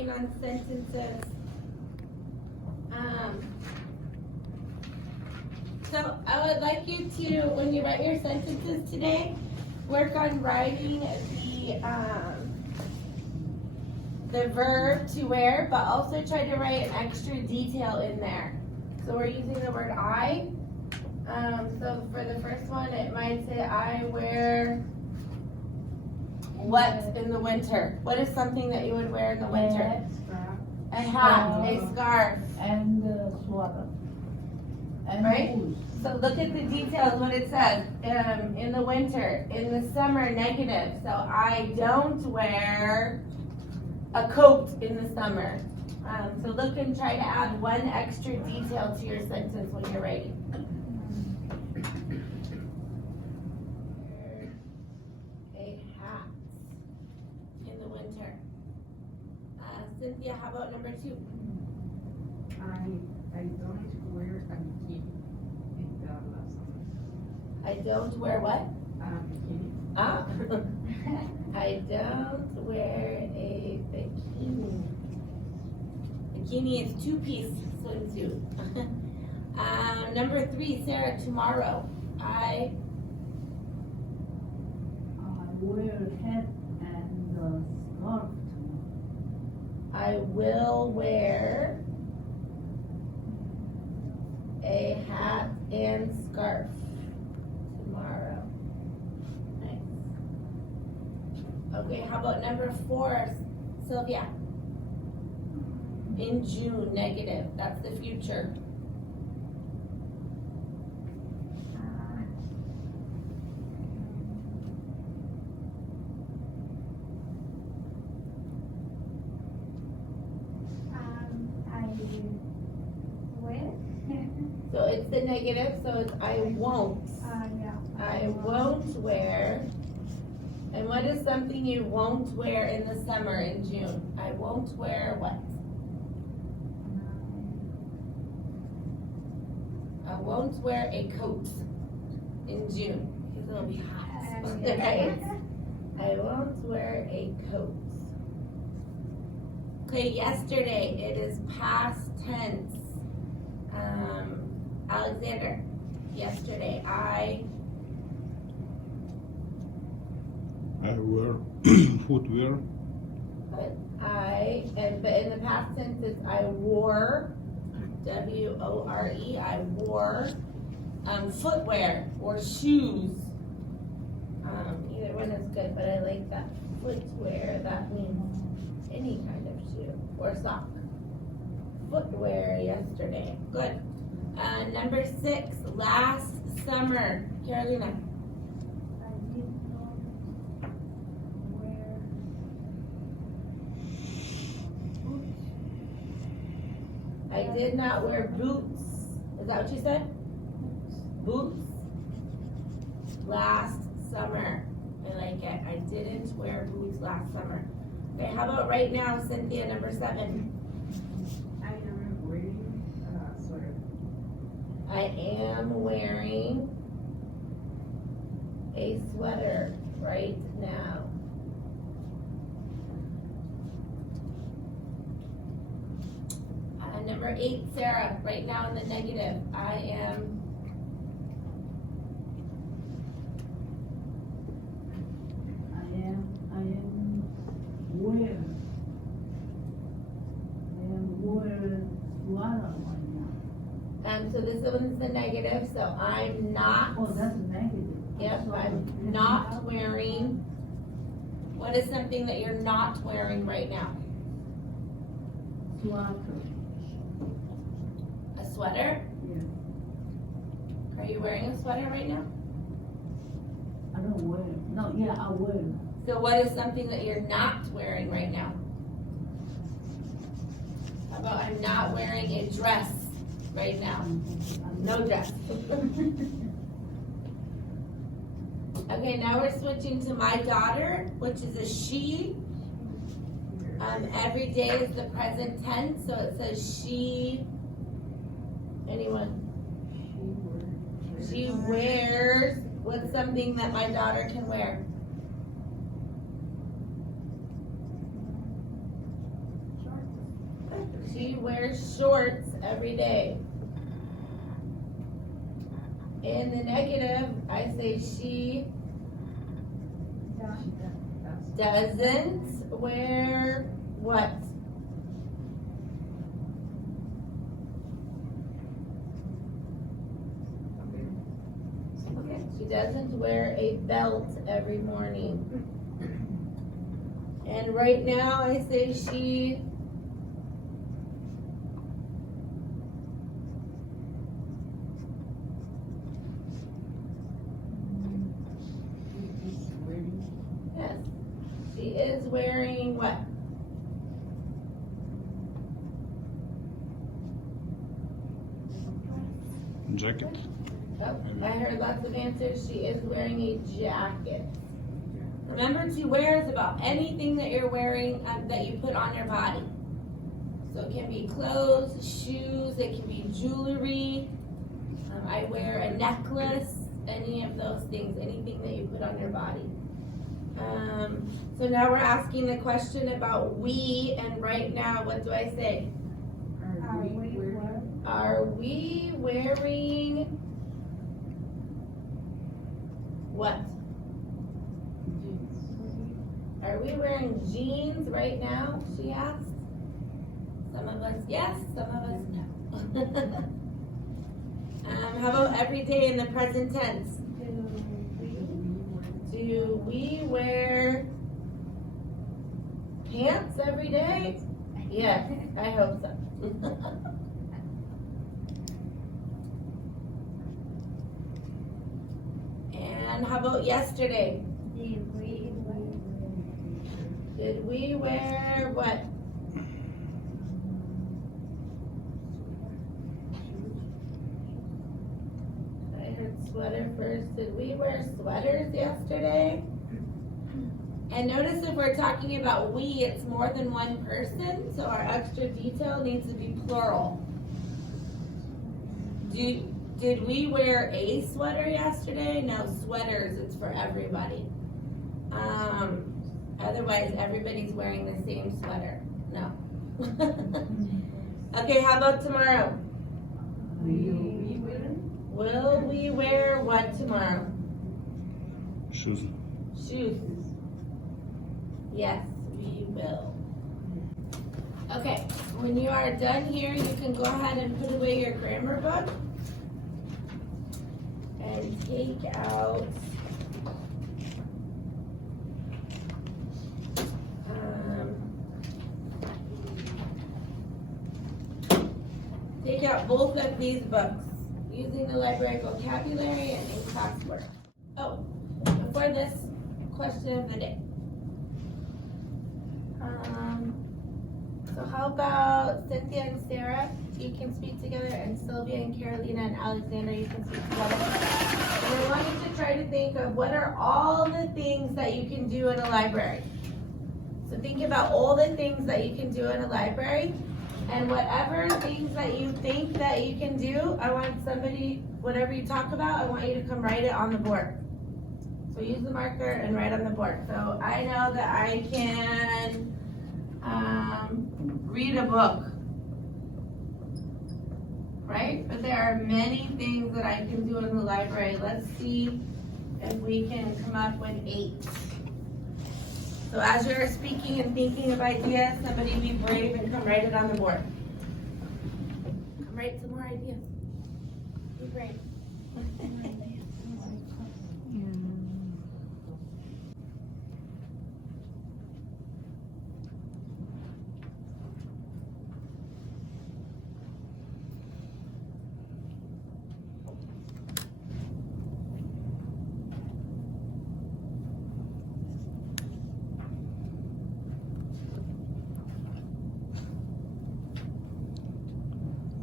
working on sentences. So I would like you to, when you write your sentences today, work on writing the verb to wear, but also try to write an extra detail in there. So we're using the word I. So for the first one, it might say, I wear what in the winter? What is something that you would wear in the winter? A hat, a scarf. And sweater. And Right? shoes. So look at the details, what it says. In the winter, in the summer, negative. So I don't wear a coat in the summer. So look and try to add one extra detail to your sentence when you're writing. A hat in the winter. Cynthia, how about number 2? I don't wear a bikini in the summer. I don't wear what? Bikini. Ah. I don't wear a bikini. Bikini is 2-piece swimsuit. Number 3, Sarah, tomorrow. I wear a hat and scarf. will wear a hat and scarf tomorrow. Nice. Okay, how about number 4, Sylvia? In June, negative. That's the future. So it's the negative, so it's I won't. I won't wear. And what is something you won't wear in the summer in June? I won't wear what? I won't wear a coat in June because it'll be hot. Right? I won't wear a coat. Okay, yesterday, it is past tense. Alexander, yesterday, I wear footwear. but in the past tense, it's I wore, W-O-R-E, I wore footwear or shoes. Either one is good, but I like that footwear. That means any kind of shoe or sock. Footwear yesterday. Good. Number 6, last summer. Carolina. I did not wear boots. Is that what you said? Boots. Last summer. I like it. I didn't wear boots last summer. Okay, how about right now, Cynthia, number 7? I am wearing a sweater. I am wearing a sweater right now. Number 8, Sarah, right now in the negative. I am wear sweater right now. so this one's the negative, so I'm not. Oh, that's negative. Yep, So I'm not wearing. What is something that you're not wearing right now? Sweater. A sweater? Yeah. Are you wearing a sweater right now? I don't wear. No, yeah, I wear. So what is something that you're not wearing right now? How about I'm not wearing a dress right now? No dress. Okay, now we're switching to my daughter, which is a she. Every day is the present tense, so it says she. Anyone? She wears. What's something that my daughter can wear? She wears shorts every day. In the negative, I say she doesn't wear what? Okay, she doesn't wear a belt every morning. And right now, I say she yes, she is wearing what? Jacket. Oh, I heard lots of answers. She is wearing a jacket. Remember to wear is about anything that you're wearing that you put on your body. So it can be clothes, shoes, it can be jewelry. I wear a necklace, any of those things, anything that you put on your body. So now we're asking the question about we, and right now, what do I say? Are we wearing what? Are we wearing jeans right now, she asked? Some of us yes, some of us no. How about every day in the present tense? Do we wear pants every day? Yes, I hope so. And how about yesterday? Did we wear what? I heard sweater first. Did we wear sweaters yesterday? And notice if we're talking about we, it's more than one person, so our extra detail needs to be plural. Did we wear a sweater yesterday? No, sweaters, it's for everybody. Otherwise, everybody's wearing the same sweater. No. Okay, how about tomorrow? Will we wear what tomorrow? Shoes. Shoes. Yes, we will. Okay, when you are done here, you can go ahead and put away your grammar book and take out both of these books using the library vocabulary and in-class work. Oh, before this, question of the day. So how about Cynthia and Sarah, you can speak together, and Sylvia and Carolina and Alexandra, you can speak together. And I want you to try to think of what are all the things that you can do in a library. So think about all the things that you can do in a library, and whatever things that you think that you can do, I want somebody, whatever you talk about, I want you to come write it on the board. So use the marker and write on the board. So I know that I can read a book, right? But there are many things that I can do in the library. Let's see if we can come up with 8. So as you're speaking and thinking of ideas, somebody be brave and come write it on the board. Come write some more ideas. Be brave.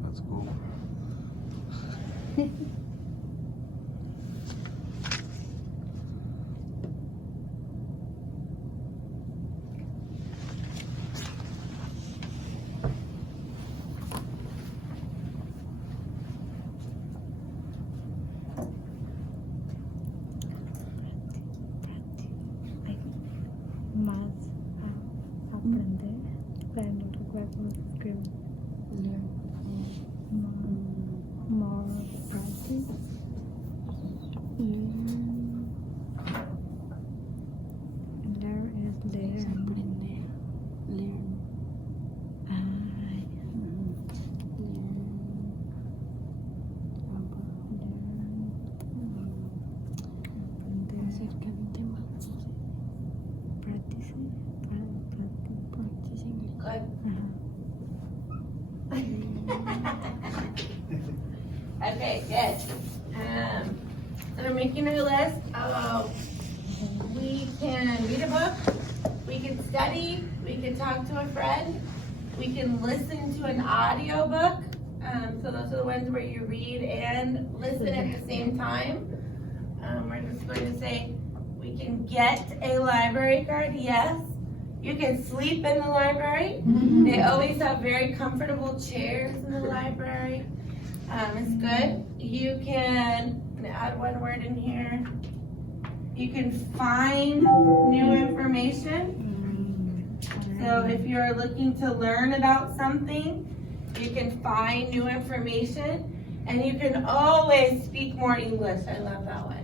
Let's go. Más aprender, aprender a jugar con los escribos. More practice. Learn is learn. Good. Okay, good. So we're making a list of, we can read a book, we can study, we can talk to a friend, we can listen to an audio book. So those are the ones where you read and listen at the same time. We're just going to say, we can get a library card, yes. You can sleep in the library. They always have very comfortable chairs in the library. It's good. You can, I'm gonna add one word in here. You can find new information. So if you're looking to learn about something, you can find new information. And you can always speak more English. I love that one.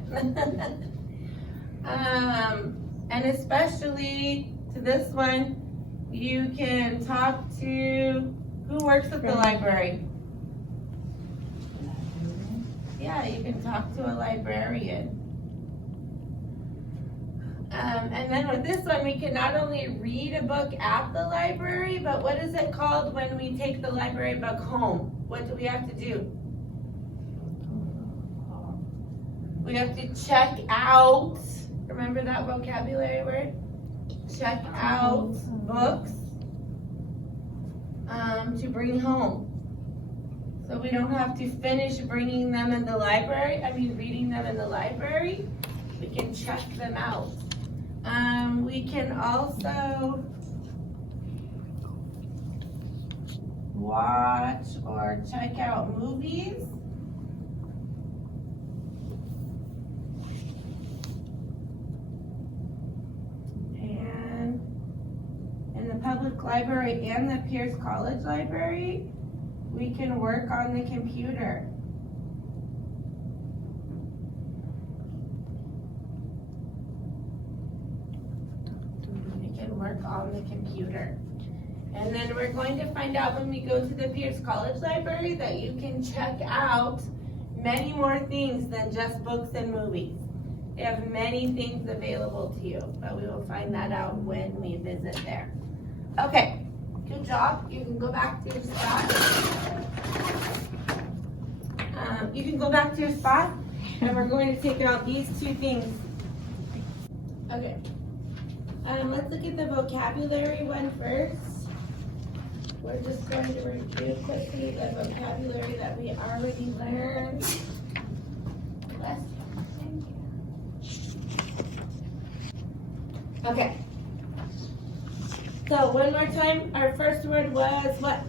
And especially to this one, you can talk to who works at the library. Yeah, you can talk to a librarian. And then with this one, we can not only read a book at the library, but what is it called when we take the library book home? What do we have to do? We have to check out, remember that vocabulary word? Check out books to bring home. So we don't have to finish bringing them in the library, reading them in the library. We can check them out. We can also watch or check out movies. And in the public library and the Pierce College Library, we can work on the computer. We can work on the computer. And then we're going to find out when we go to the Pierce College Library that you can check out many more things than just books and movies. They have many things available to you, but we will find that out when we visit there. Okay. Good job. You can go back to your spot. You can go back to your spot, and we're going to take out these two things. Okay. Let's look at the vocabulary one first. We're just going to review quickly the vocabulary that we already learned. Okay. So one more time, our first word was what?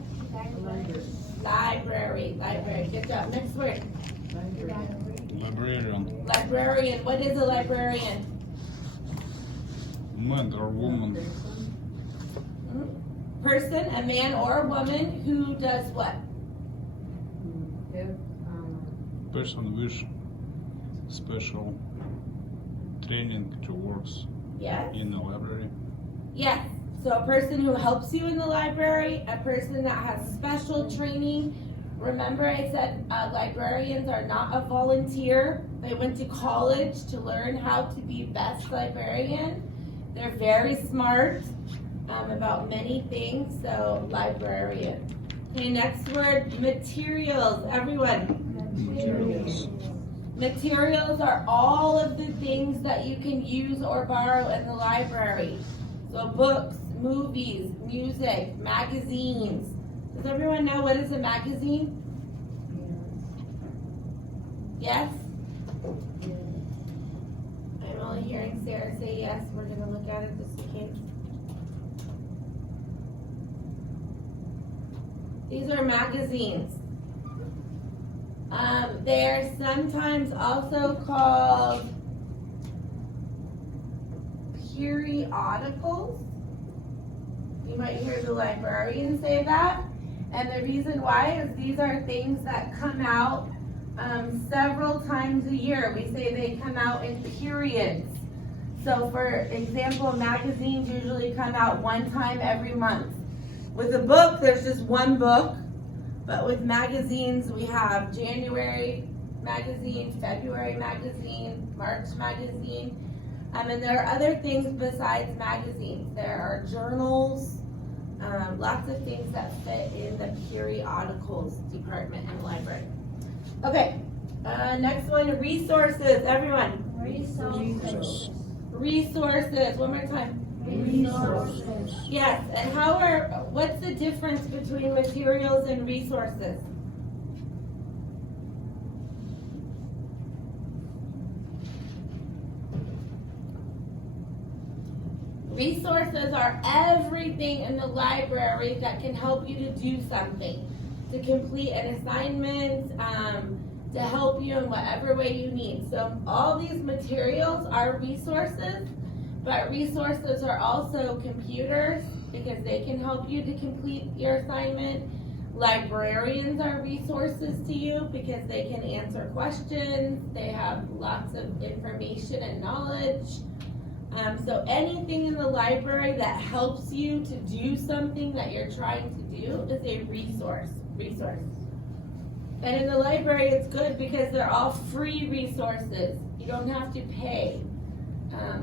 Library. Library. Good job. Next word. Librarian. Librarian. What is a librarian? Man or woman. Person, a man or a woman who does what? Person with special training to work Yes. in the library. Yes. So a person who helps you in the library, a person that has special training. Remember I said librarians are not a volunteer. They went to college to learn how to be best librarian. They're very smart about many things, so librarian. Okay, next word, materials. Everyone. Materials. Materials are all of the things that you can use or borrow in the library. So books, movies, music, magazines. Does everyone know what is a magazine? Yes? I'm only hearing Sarah say yes. We're gonna look at it just in case. These are magazines. They're sometimes also called periodicals. You might hear the librarian say that. And the reason why is these are things that come out several times a year. We say they come out in periods. So for example, magazines usually come out one time every month. With a book, there's just one book. But with magazines, we have January magazine, February magazine, March magazine. And there are other things besides magazines. There are journals, lots of things that fit in the periodicals department in the library. Okay, next one, resources, everyone. Resources. Resources, one more time. Resources. Yes, and what's the difference between materials and resources? Resources are everything in the library that can help you to do something, to complete an assignment, to help you in whatever way you need. So all these materials are resources, but resources are also computers because they can help you to complete your assignment. Librarians are resources to you because they can answer questions. They have lots of information and knowledge. So anything in the library that helps you to do something that you're trying to do is a resource. And in the library, it's good because they're all free resources. You don't have to pay.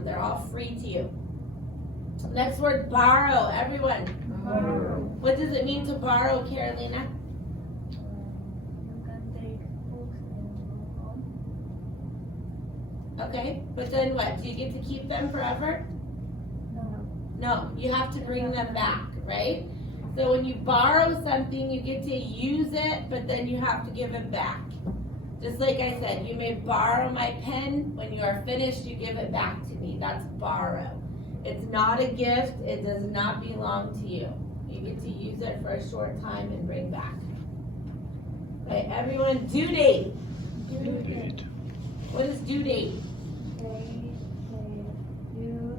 They're all free to you. Next word, borrow. Everyone. Borrow. What does it mean to borrow, Carolina? You can take books and go home. Okay, but then what? Do you get to keep them forever? No. No, you have to bring them back, right? So when you borrow something, you get to use it, but then you have to give it back. Just like I said, you may borrow my pen. When you are finished, you give it back to me. That's borrow. It's not a gift. It does not belong to you. You get to use it for a short time and bring back. Okay, everyone, due date. Due date. What is due date? You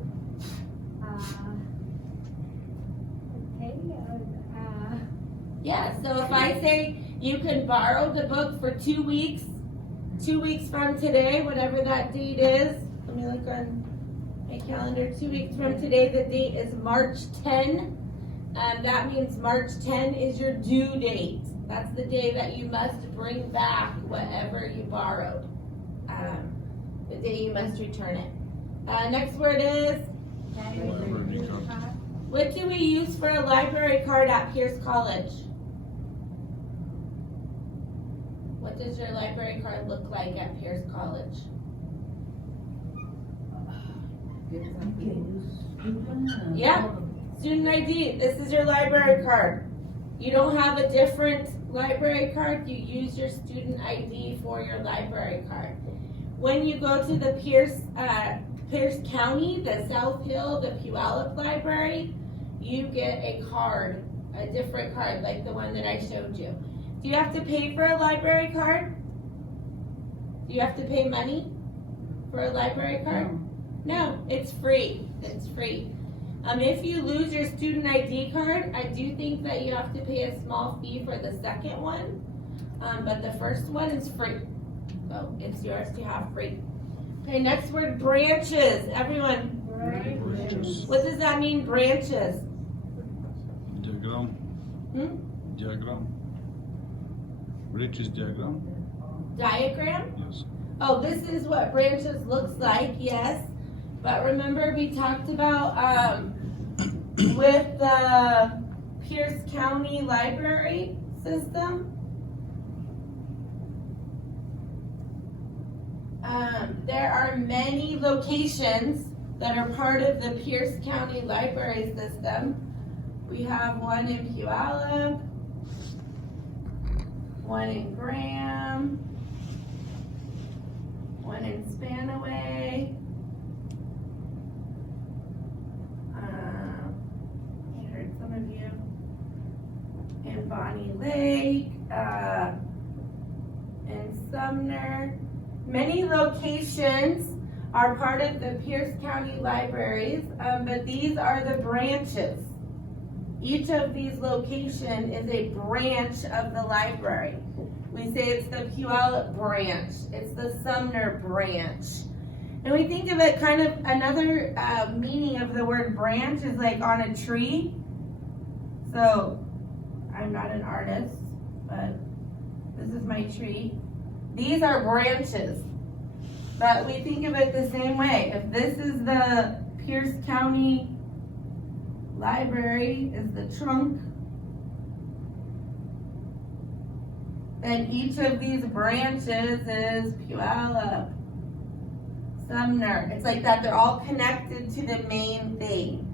Yeah, so if I say you can borrow the book for 2 weeks, 2 weeks from today, whatever that date is, let me look on my calendar, 2 weeks from today, the date is March 10. That means March 10 is your due date. That's the day that you must bring back whatever you borrowed. The day you must return it. Next word is, Library card. what do we use for a library card at Pierce College? What does your library card look like at Pierce College? Yeah. Student ID, this is your library card. You don't have a different library card, you use your student ID for your library card. When you go to the Pierce County, the South Hill, the Puyallup Library, you get a card, a different card like the one that I showed you. Do you have to pay for a library card? Do you have to pay money for a library card? No, it's free. It's free. If you lose your student ID card, I do think that you have to pay a small fee for the second one, but the first one is free. So it's yours to have free. Okay, next word, branches. Everyone, Branches. what does that mean, branches? Diagram. Diagram. Branches diagram. Diagram? Yes. Oh, this is what branches looks like, yes. But remember we talked about with the Pierce County Library system, there are many locations that are part of the Pierce County Library system. We have one in Puyallup, one in Graham, one in Spanaway. I heard some of you. In Bonnie Lake, in Sumner. Many locations are part of the Pierce County Libraries, but these are the branches. Each of these locations is a branch of the library. We say it's the Puyallup branch, it's the Sumner branch. And we think of it kind of, another meaning of the word branch is like on a tree. So, I'm not an artist, but this is my tree. These are branches. But we think of it the same way. If this is the Pierce County Library, is the trunk, then each of these branches is Puyallup, Sumner. It's like that. They're all connected to the main thing.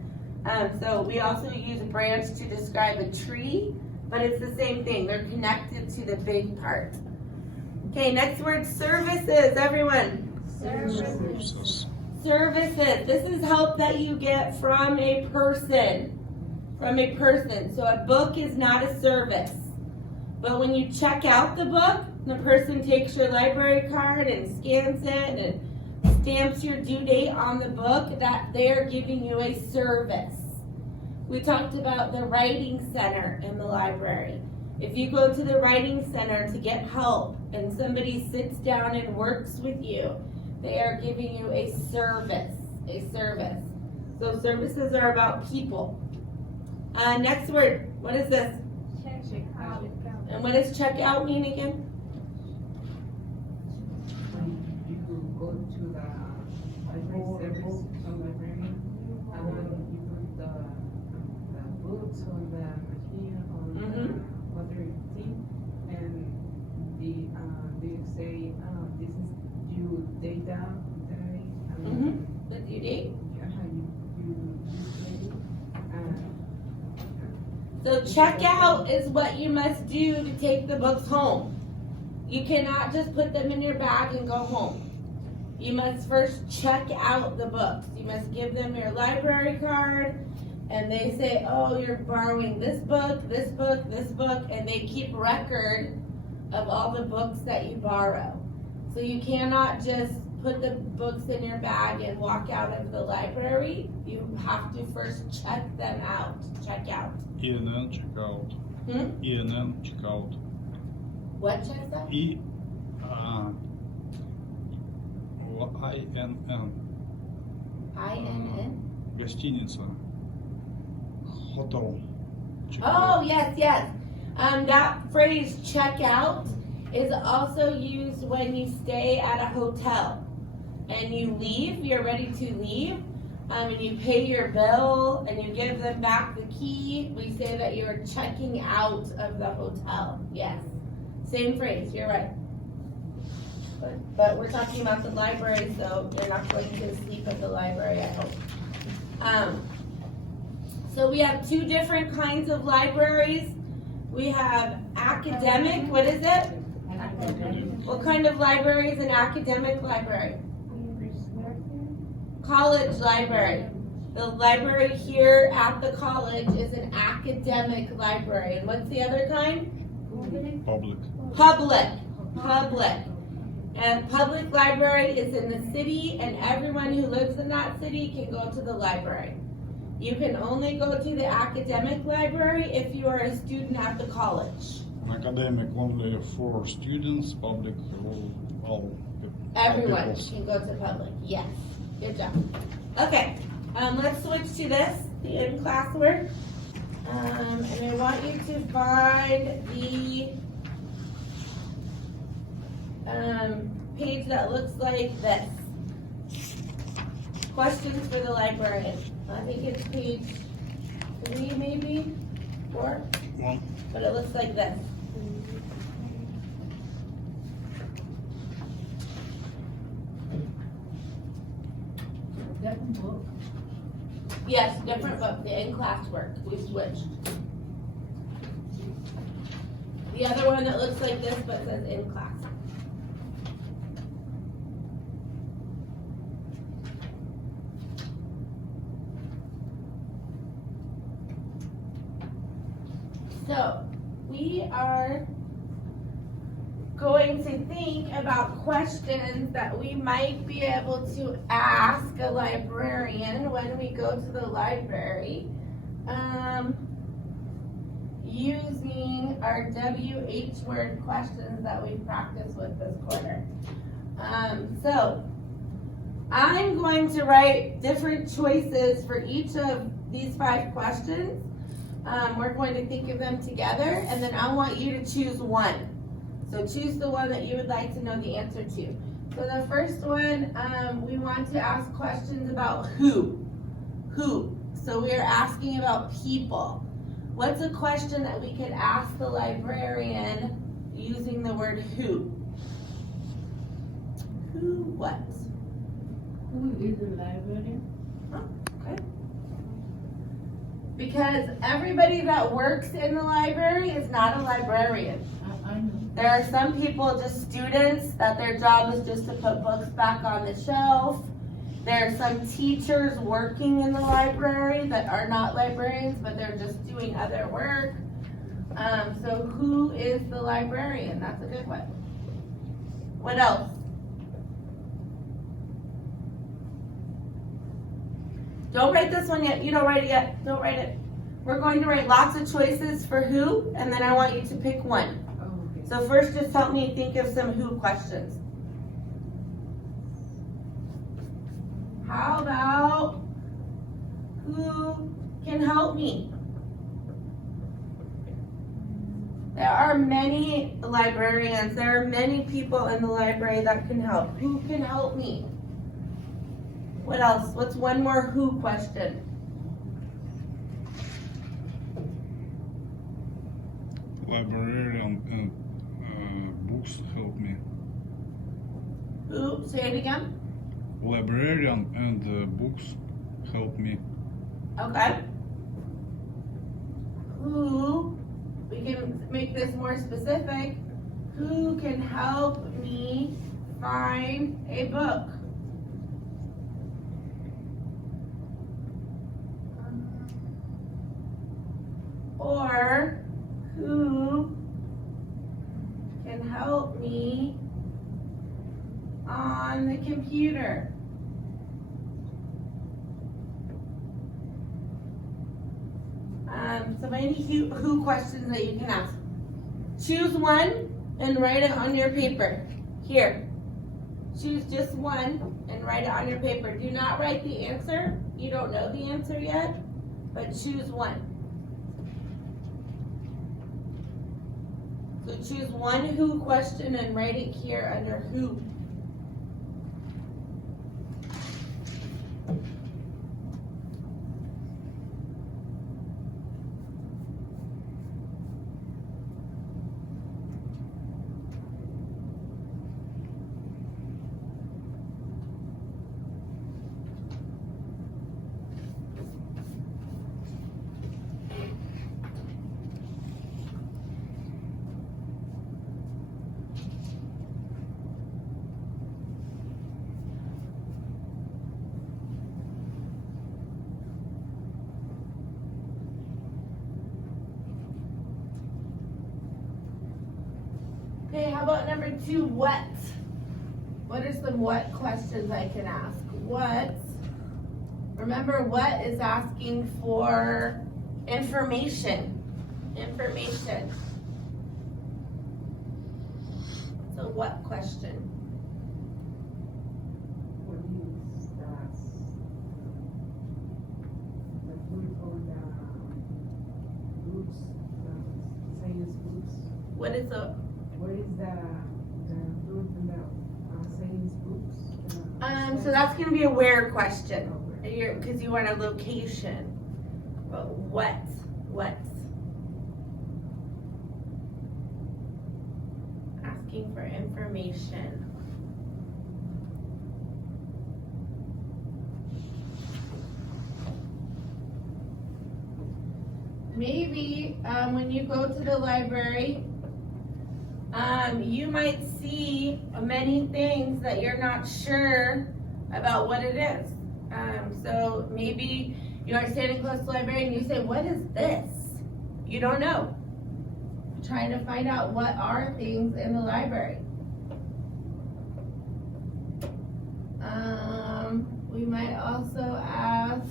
So we also use branch to describe a tree, but it's the same thing. They're connected to the big part. Okay, next word, services, everyone. Services. Services. This is help that you get from a person. From a person. So a book is not a service. But when you check out the book, the person takes your library card and scans it and stamps your due date on the book, that they are giving you a service. We talked about the writing center in the library. If you go to the writing center to get help and somebody sits down and works with you, they are giving you a service, So services are about people. Next word, what is this? Check out. And what does check out mean again? When you go to the library service, some library, and then you put the books on the machine, on the other thing, and they say, this is your data, The due date. So check out is what you must do to take the books home. You cannot just put them in your bag and go home. You must first check out the books. You must give them your library card, and they say, oh, you're borrowing this book, this book, this book, and they keep record of all the books that you borrow. So you cannot just put the books in your bag and walk out of the library. You have to first check them out. Check out. INN, check out. INN, check out. What checks out? INN. INN? Гостиница. Hotel. Check Oh, yes. That phrase check out is also used when you stay at a hotel and you leave, you're ready to leave, and you pay your bill and you give them back the key. We say that you're checking out of the hotel. Yes. Same phrase, you're right. But we're talking about the library, so you're not going to sleep at the library, I hope. So we have two different kinds of libraries. We have academic, what is it? What kind of library is an academic library? College library. The library here at the college is an academic library. And what's the other kind? Public. Public. And public library is in the city, and everyone who lives in that city can go to the library. You can only go to the academic library if you are a student at the college. An academic only for students, public all Everyone peoples. can go to public, yes. Good job. Okay, let's switch to this, the in-class work. And I want you to find the page that looks like this. Questions for the librarian. I think it's page 3 maybe, 4, One. but it looks like this. Different book. Yes, different book, the in-class work, we switched. The other one that looks like this but says in-class. So, we are going to think about questions that we might be able to ask a librarian when we go to the library. using our WH word questions that we practiced with this quarter. So I'm going to write different choices for each of these 5 questions. We're going to think of them together, and then I want you to choose one. So choose the one that you would like to know the answer to. So the first one, we want to ask questions about who. Who. So we are asking about people. What's a question that we could ask the librarian using the word who? Who what? Who is the librarian? Okay. Because everybody that works in the library is not a librarian. I know. There are some people, just students, that their job is just to put books back on the shelf. There are some teachers working in the library that are not librarians, but they're just doing other work. So who is the librarian? That's a good one. What else? Don't write this one yet. You don't write it yet. Don't write it. We're going to write lots of choices for who, and then I want you to pick one. Oh, okay. So first, just help me think of some who questions. How about who can help me? There are many librarians. There are many people in the library that can help. Who can help me? What else? What's one more who question? Librarian and books help me. Who? Say it again. Librarian and books help me. Okay. Who? We can make this more specific. Who can help me find a book? Or who can help me on the computer? So many who questions that you can ask. Choose one and write it on your paper. Here. Choose just one and write it on your paper. Do not write the answer. You don't know the answer yet, but choose one. So choose one who question and write it here under who. Okay, how about number 2, what? What are some what questions I can ask? What? Remember, what is asking for information. Information. So what question? What is that? The food on the books, the science books. What is a What is the food in the science books? so that's gonna be a where question. Oh, Because you want a location. But what? What? Asking for information. Maybe when you go to the library, you might see many things that you're not sure about what it is. So maybe you are standing close to the library and you say, what is this? You don't know. Trying to find out what are things in the library. We might also ask,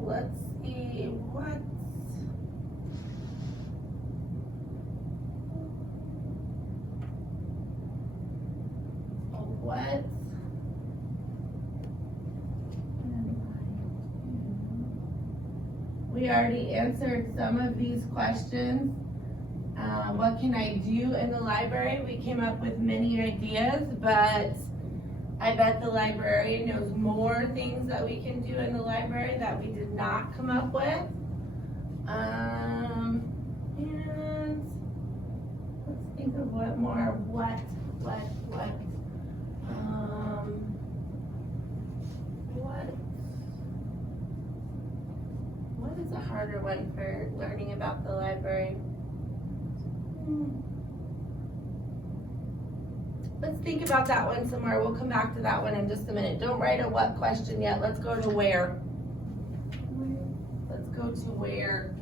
let's what? We already answered some of these questions. What can I do in the library? We came up with many ideas, but I bet the librarian knows more things that we can do in the library that we did not come up with. And let's think of what more, what? What is a harder one for learning about the library? Let's think about that one some more. We'll come back to that one in just a minute. Don't write a what question yet. Let's go to where. Let's go to where.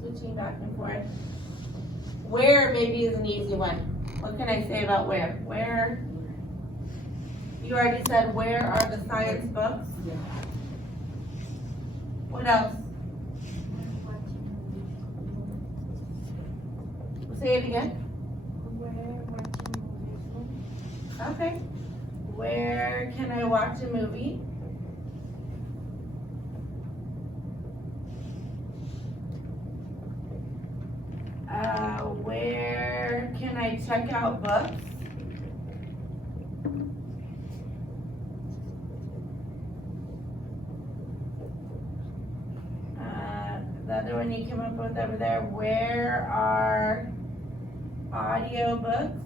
Switching back and forth. Where maybe is an easy one. What can I say about where? Where? You already said where are the science books? Yeah. What else? Say it again. Okay. Where can I watch a movie? Where can I check out books? The other one you came up with over there, where are audiobooks?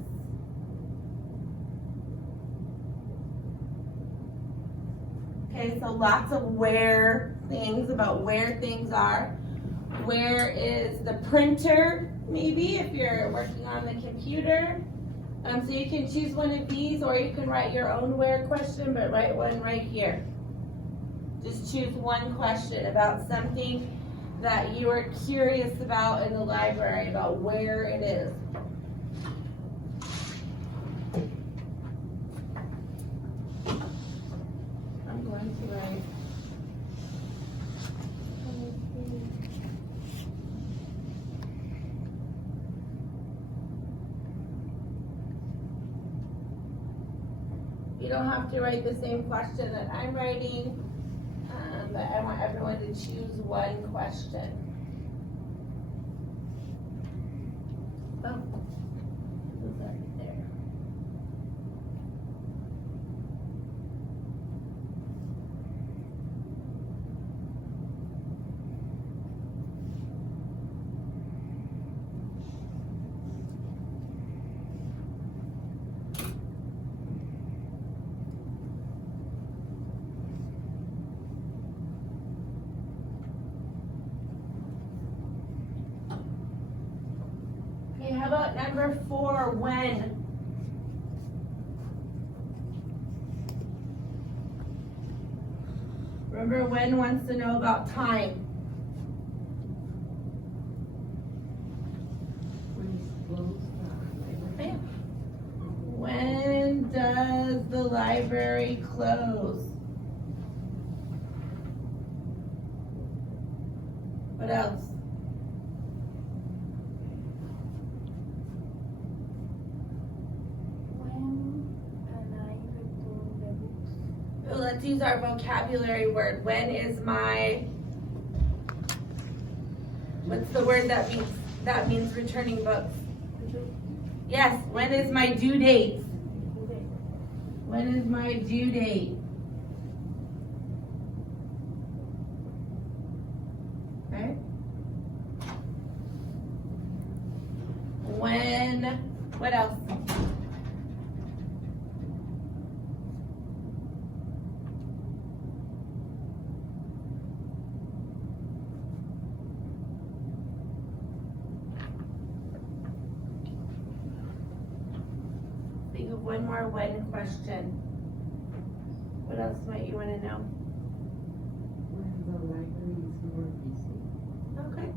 Okay, so lots of where things, about where things are. Where is the printer, maybe, if you're working on the computer? So you can choose one of these, or you can write your own where question, but write one right here. Just choose one question about something that you are curious about in the library, about where it is. I'm going to write. You don't have to write the same question that I'm writing, but I want everyone to choose one question. Oh, who's that there? Okay, how about number 4, when? Remember, when wants to know about time. When does the library close? What else? Oh, let's use our vocabulary word. When is my, what's the word that means returning books? Yes, when is my due date? When is my due date? Okay. When, what else? Think of one more when question. What else might you want to know? When the library is more busy. Okay.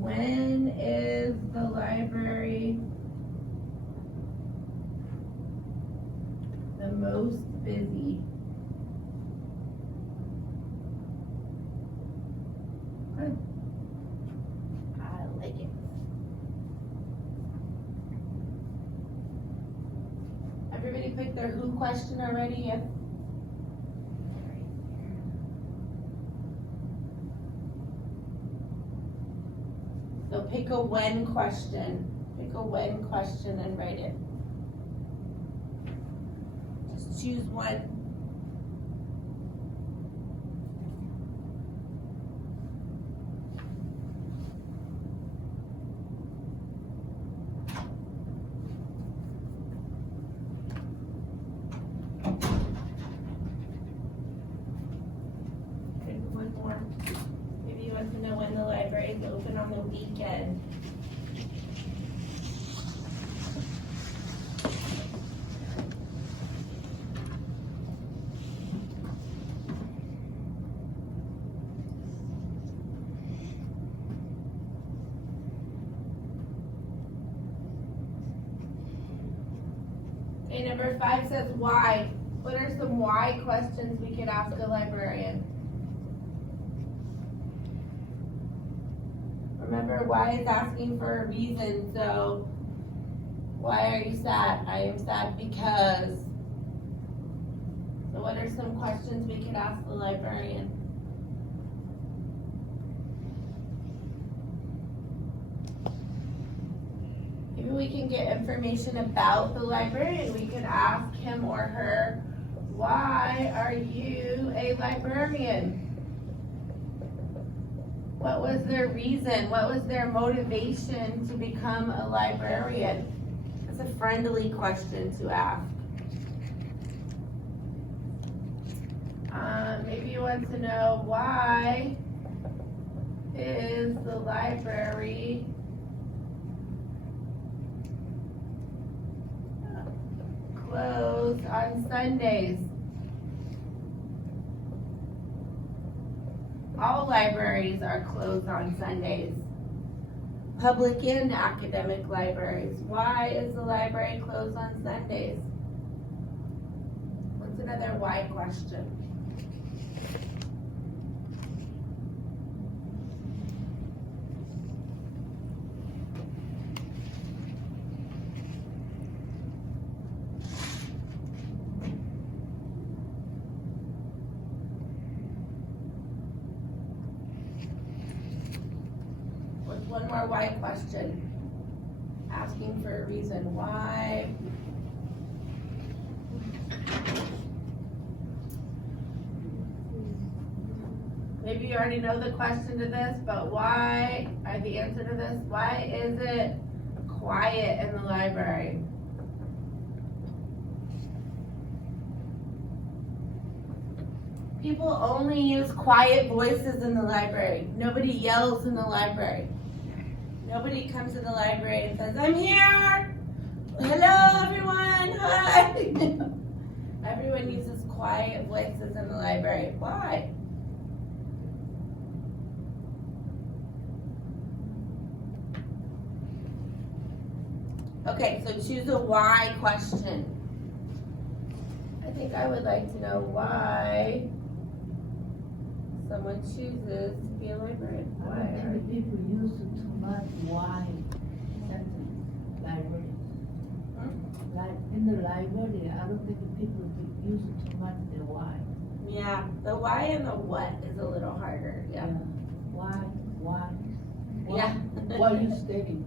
When is the library the most busy? Good. I like it. Everybody picked their who question already? Yes. So pick a when question. Pick a when question and write it. Just choose one. Pick one more. Maybe you want to know when the library is open on the weekend. Okay, number 5 says why. What are some why questions we could ask a librarian? Remember, why is asking for a reason, so why are you sad? I am sad because. So what are some questions we could ask the librarian? Maybe we can get information about the librarian. We could ask him or her, why are you a librarian? What was their reason? What was their motivation to become a librarian? That's a friendly question to ask. Maybe you want to know, why is the library closed on Sundays? All libraries are closed on Sundays. Public and academic libraries. Why is the library closed on Sundays? What's another why question? One more why question. Asking for a reason. Why? Maybe you already know the question to this, but why, or the answer to this, why is it quiet in the library? People only use quiet voices in the library. Nobody yells in the library. Nobody comes to the library and says, I'm here! Hello everyone! Hi! Everyone uses quiet voices in the library. Why? Okay, so choose a why question. I think I would like to know why someone chooses to be a librarian. I Why? don't think people use too much why sentence, library. Like in the library, I don't think people use too much the why. Yeah, the why and the what is a little harder. Yeah. Why? Yeah. Why you studying?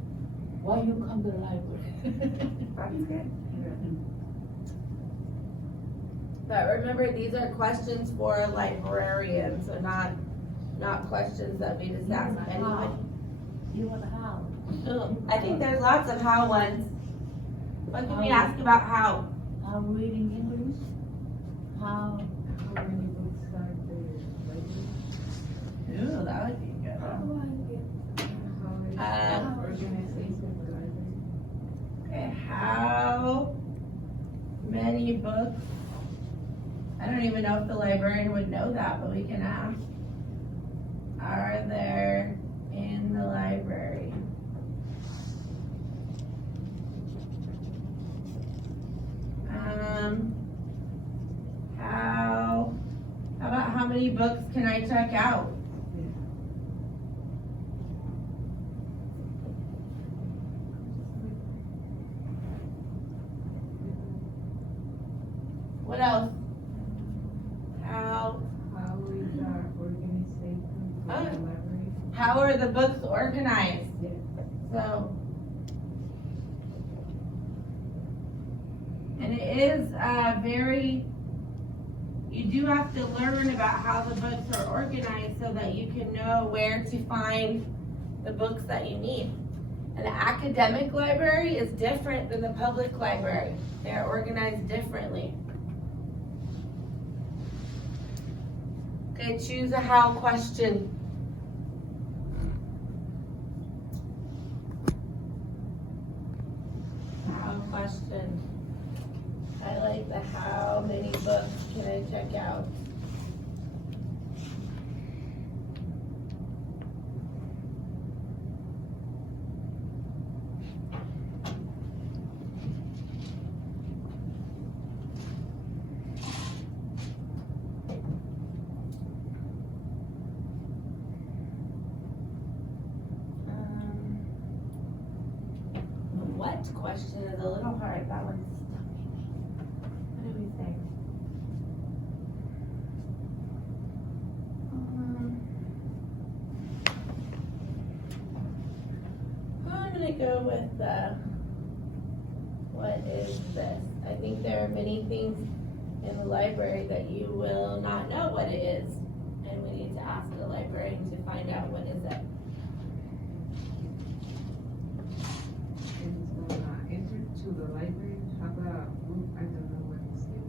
Why you come to the library? That's good. But remember, these are questions for a librarian, so not questions that we just ask anyone. You want how? I think there's lots of how ones. What can we ask about how? How reading English? How many books are there? Ooh, that would be good. How is organization for library? Okay, how many books? I don't even know if the librarian would know that, but we can ask. Are there in the library? How about how many books can I check out? What else? How is our organization for Oh. the library? How are the books organized? Yeah. So. And it is you do have to learn about how the books are organized so that you can know where to find the books that you need. And the academic library is different than the public library. They're organized differently. Okay, choose a how question. How question. I like the how many books can I check out? What question is a little hard, that one's stumping me. What do we say? I'm gonna go with what is this? I think there are many things in the library that you will not know what it is. And we need to ask the librarian to find out what is it. And enter to the library, have a book, I don't know what this is.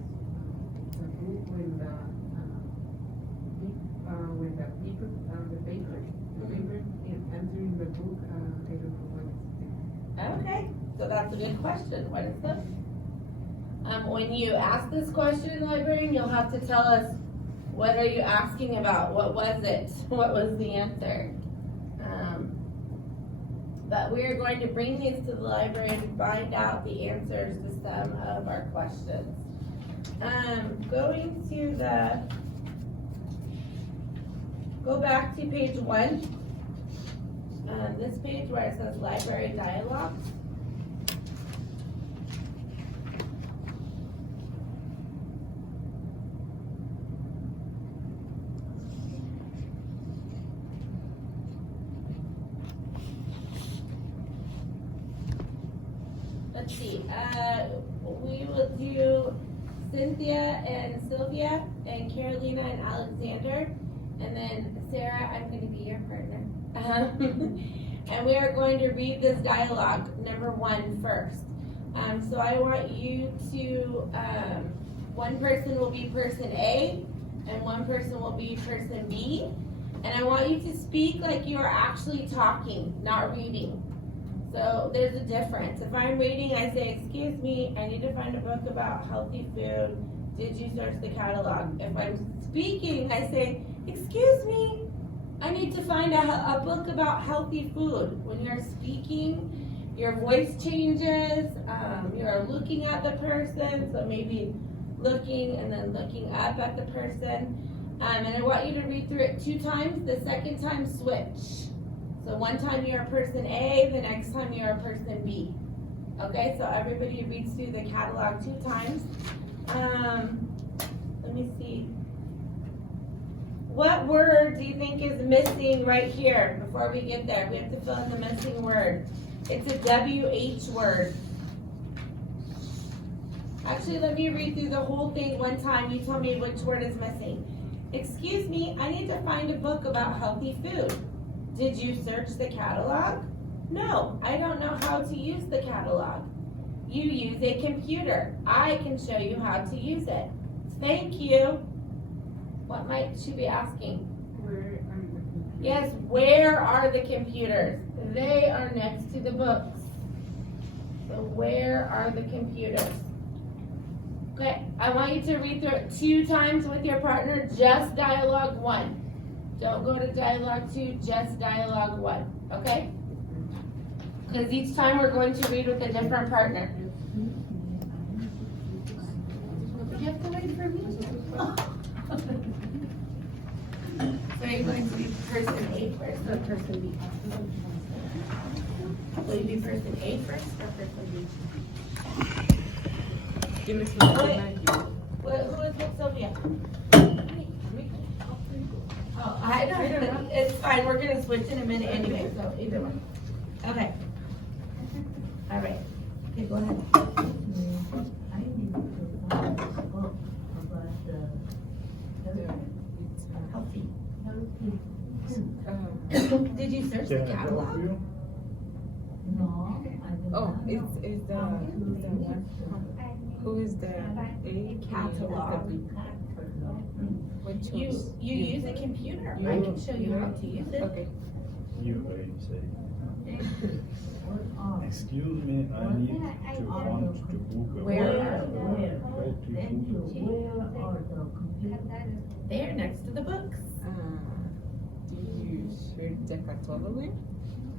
It's a book with the paper, and entering the book, I don't know what it's. Okay, so that's a good question. What is this? When you ask this question, librarian, you'll have to tell us, what are you asking about? What was it? What was the answer? But we are going to bring these to the library and find out the answers to some of our questions. Go back to page 1. This page where it says library dialogues. Let's see, we will do Cynthia and Sylvia and Carolina and Alexander. And then Sarah, I'm gonna be your partner. And we are going to read this dialogue, number 1 first. So I want you to, one person will be person A, and one person will be person B. And I want you to speak like you are actually talking, not reading. So there's a difference. If I'm reading, I say, excuse me, I need to find a book about healthy food. Did you search the catalog? If I'm speaking, I say, excuse me, I need to find a book about healthy food. When you're speaking, your voice changes, you're looking at the person, so maybe looking and then looking up at the person. And I want you to read through it 2 times, the second time switch. So one time you're a person A, the next time you're a person B. Okay, so everybody reads through the catalog 2 times. Let me see. What word do you think is missing right here before we get there? We have to fill in the missing word. It's a WH word. Actually, let me read through the whole thing one time. You tell me which word is missing. Excuse me, I need to find a book about healthy food. Did you search the catalog? No, I don't know how to use the catalog. You use a computer. I can show you how to use it. Thank you. What might she be asking? Where are the computers? Yes, where are the computers? They are next to the books. So where are the computers? Okay, I want you to read through it 2 times with your partner, just dialogue 1. Don't go to dialogue 2, just dialogue 1, okay? Because each time we're going to read with a different partner. You have to wait for me. So you're going to be person A first or person B? Will you be person A first or person B? Give me What Who is with Sylvia? Oh, I don't know. It's fine, we're gonna switch in a minute anyway, so either one. Okay. All right. Okay, go ahead. I need to find a book about the Healthy. healthy. Did you search the Can I help catalog? you? No, I did Oh, not. it's the one, who is the A? Catalog. Which You ones? use a computer. I can show you how to use it. Okay. You may say. What are? Excuse me, I need to want to book a. Where? Where to Thank you. book Where are the computers? There, next to the books. Do you share the catalog?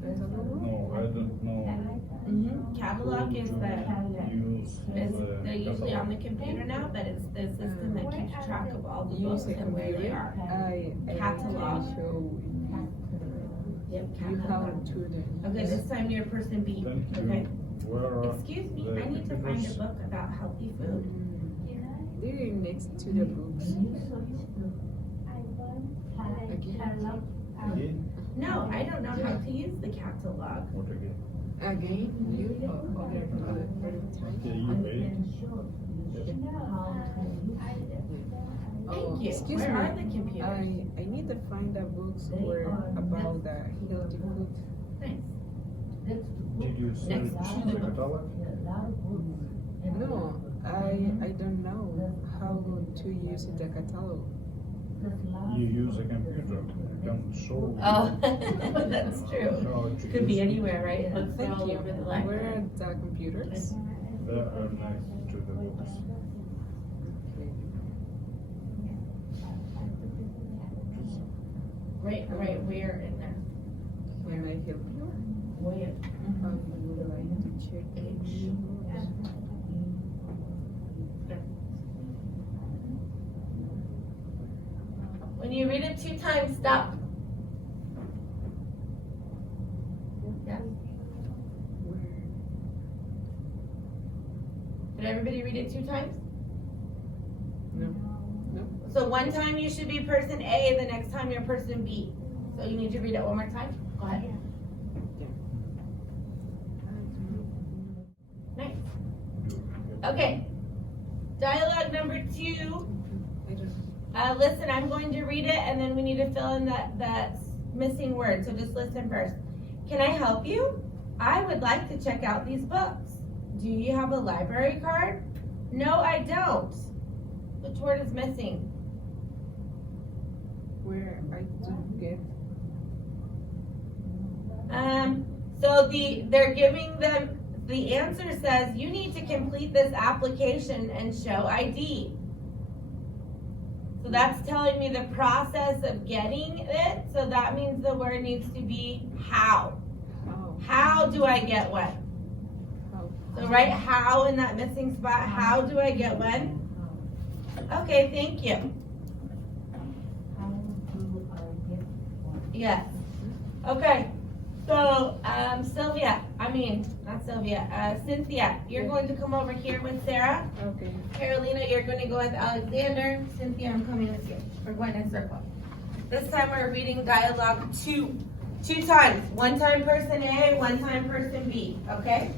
No, I don't know. Catalog is Use they're usually on the computer now, but it's the system that keeps track of all the books Use a and where they computer? are. I Catalog. can show Yep, you how catalog. to do. Okay, this time you're person B. Thank Okay. you. Where are Excuse me, the I need to find a computers? book about healthy food. They're next to the books. Can you search the Again? catalog? Again? No, I don't know how to use the catalog. What again? Again, you other time. Okay, you I pay. can show you how to use it. Oh, Thank you. excuse Where are me. the computers? I need to find the books where about the healthy food. Nice. That's the Did you book. search Next There's to a the the lot catalog? of- a lot of books. And No, I don't know how to use the catalog. there's a lot You of- use a computer, don't show. Oh, that's true. how to Could be use it. anywhere, right? Books are Thank all you. over the Where library. are the computers? They are next to the books. Right, where in there? Can I help you? Where? How would I need to check each? When you read it 2 times, stop. Yes? Did everybody read it 2 times? No. So one time you should be person A, the next time you're person B. So you need to read it one more time. Go ahead. Nice. Okay. Dialogue number 2. I just, Listen, I'm going to read it and then we need to fill in that missing word. So just listen first. Can I help you? I would like to check out these books. Do you have a library card? No, I don't. Which word is missing? where I do get, So they're giving them, the answer says you need to complete this application and show ID. So that's telling me the process of getting it, so that means the word needs to be how. how, How do I get one? how. So write how in that missing spot, how do I get one? Okay, thank you. How do I get one? Yes. Okay, so, Cynthia, you're going to come over here with Sarah. Okay. Carolina, you're gonna go with Alexander. Cynthia, I'm coming with you. We're going in circle. This time we're reading dialogue 2 times. One time person A, one time person B, okay?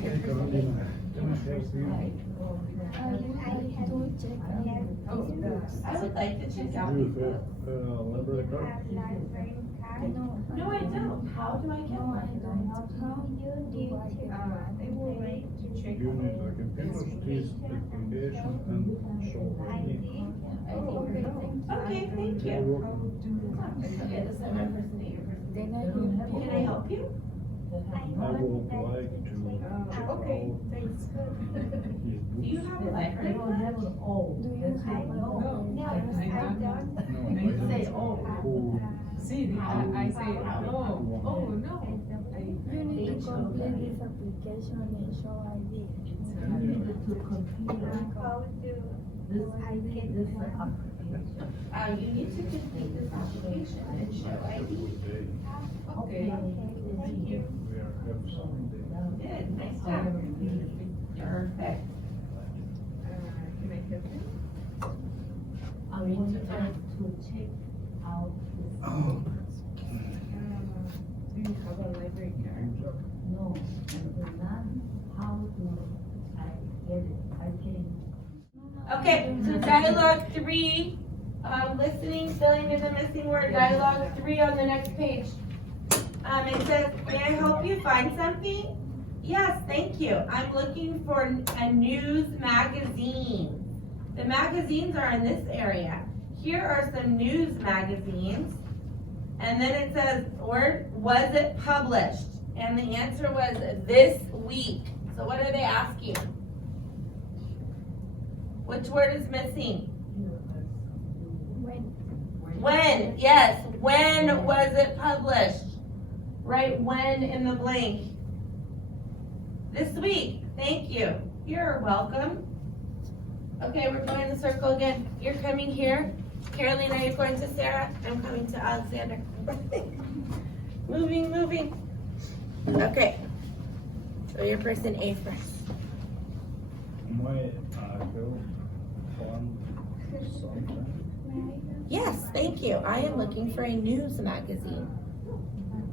Carolina, can I help you? Oh, I would like to check out. Do you have library card? No, I don't. How do I get one? I will wait to check. You need the computers, this application and show ID. Oh, okay. Okay, thank you. You're welcome. Okay, this time I'm person A, you're person B. They don't have Can I help you? I would like to check Okay, out thanks. his Do you books. have a They library don't card? have an O. That's it. No, I don't. No, You I say don't. O. Who See, I say, no, oh, no. You need to complete this application and show ID. You need to computer. This ID, this is application. You need to complete this application and show ID. Today, Okay. Thank you. we are have something. Good, nice job. Perfect. check out this. Do you have a library card? No, but not how do I get it? I can. Okay, so dialogue 3, listening, filling in the missing word, dialogue 3 on the next page. It says, may I help you find something? Yes, thank you. I'm looking for a news magazine. The magazines are in this area. Here are some news magazines. And then it says, was it published? And the answer was this week. So what are they asking? Which word is missing? When, yes. When was it published? Write when in the blank. This week. Thank you. You're welcome. Okay, we're going in the circle again. You're coming here. Carolina, you're going to Sarah. I'm coming to Alexander. Moving. Okay. Show your person A first. May I go on something? Yes, thank you. I am looking for a news magazine.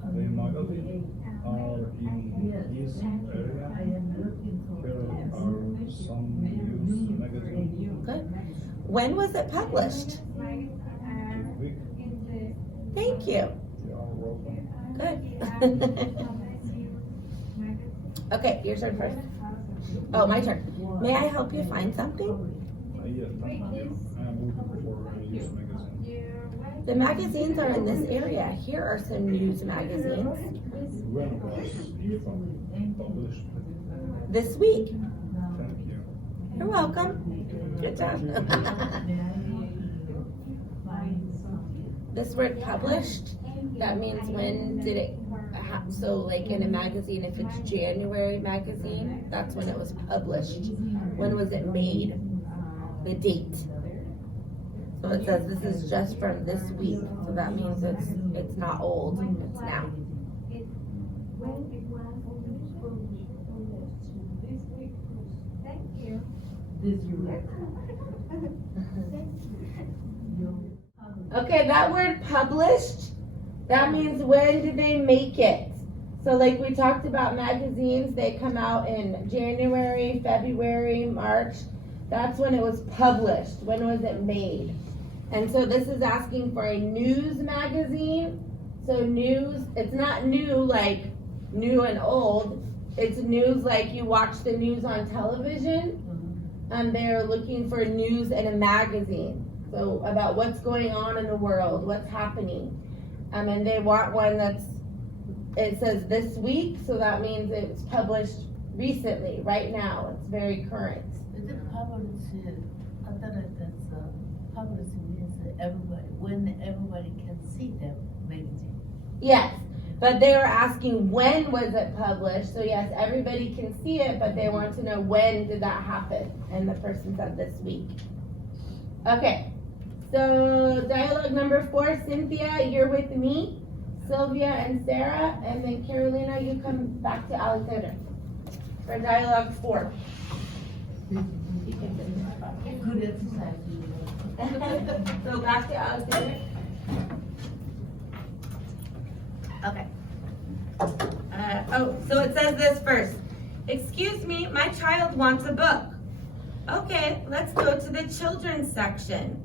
The magazine are in this I area. am looking for. There are some news magazines. Good. When was it published? This week. Thank you. You are welcome. Good. Okay, your turn first. Oh, my turn. May I help you find something? Yes, thank you. I am looking for a news magazine. The magazines are in this area. Here are some news magazines. When was it published? This week. Thank you. You're welcome. Good job. This word published, that means when did it, so like in a magazine, if it's January magazine, that's when it was published. When was it made? The date. So it says this is just from this week, so that means it's not old, it's now. Okay, that word published, that means when did they make it? So like we talked about magazines, they come out in January, February, March. That's when it was published. When was it made? And so this is asking for a news magazine. So news, it's not new like new and old. It's news like you watch the news on television. And they're looking for news in a magazine. So about what's going on in the world, what's happening. And they want one it says this week, so that means it's published recently, right now. It's very current. Is it published? I thought that's published means everybody, when everybody can see the magazine. Yes, but they were asking when was it published. So yes, everybody can see it, but they want to know when did that happen. And the person said this week. Okay, so dialogue number 4, Cynthia, you're with me, Sylvia and Sarah, and then Carolina, you come back to Alexander for dialogue 4. Good exercise. So back to Alexander. Okay. So it says this first. Excuse me, my child wants a book. Okay, let's go to the children's section.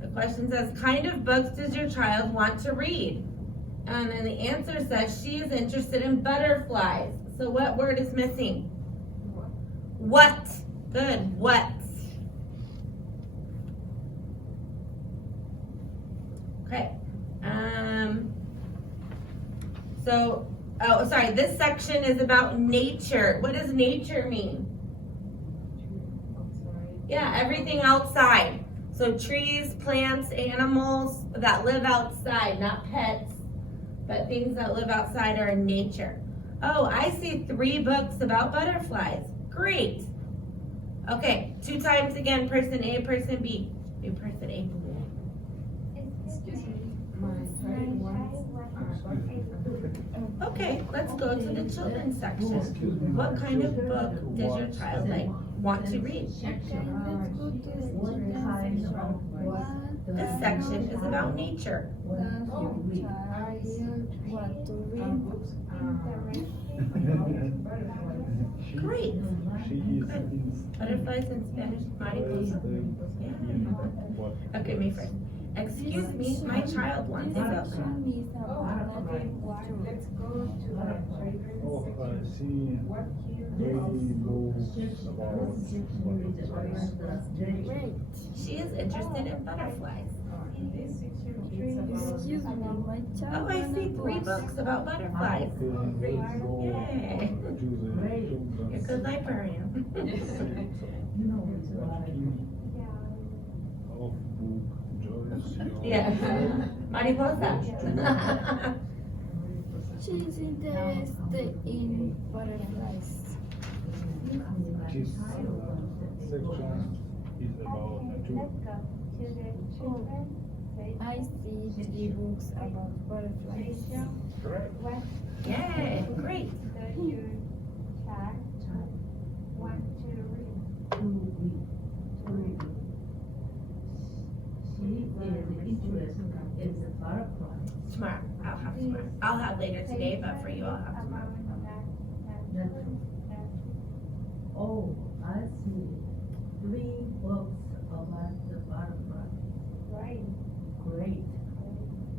The question says, kind of books does your child want to read? And then the answer says she is interested in butterflies. So what word is missing? What? Good, what? Okay. This section is about nature. What does nature mean? Yeah, everything outside. So trees, plants, animals that live outside, not pets, but things that live outside are in nature. Oh, I see 3 books about butterflies. Great. Okay, 2 times again, person A, person B. Do person A. My child wants a Okay, let's go to the children's section. What kind of book does your child want to read? What kind of what This section is about nature. Great. Butterflies in Spanish, mariposa. Yeah. Okay, me first. Excuse me, my child wants to. Let's go to the library Oh, I section. see. What here? She is interested in butterflies. This section is about. Excuse me, my child. Oh, I see 3 books about butterflies. Yay. You're a good librarian. You know, it's like, Yeah. Mariposa. She's interested in butterflies. This section is about nature. I see 3 books about butterflies. Yay, great. she is interested in the butterfly. Tomorrow, I'll have later today, but for you, I'll have tomorrow. Oh, I see. 3 books about the butterfly. Great,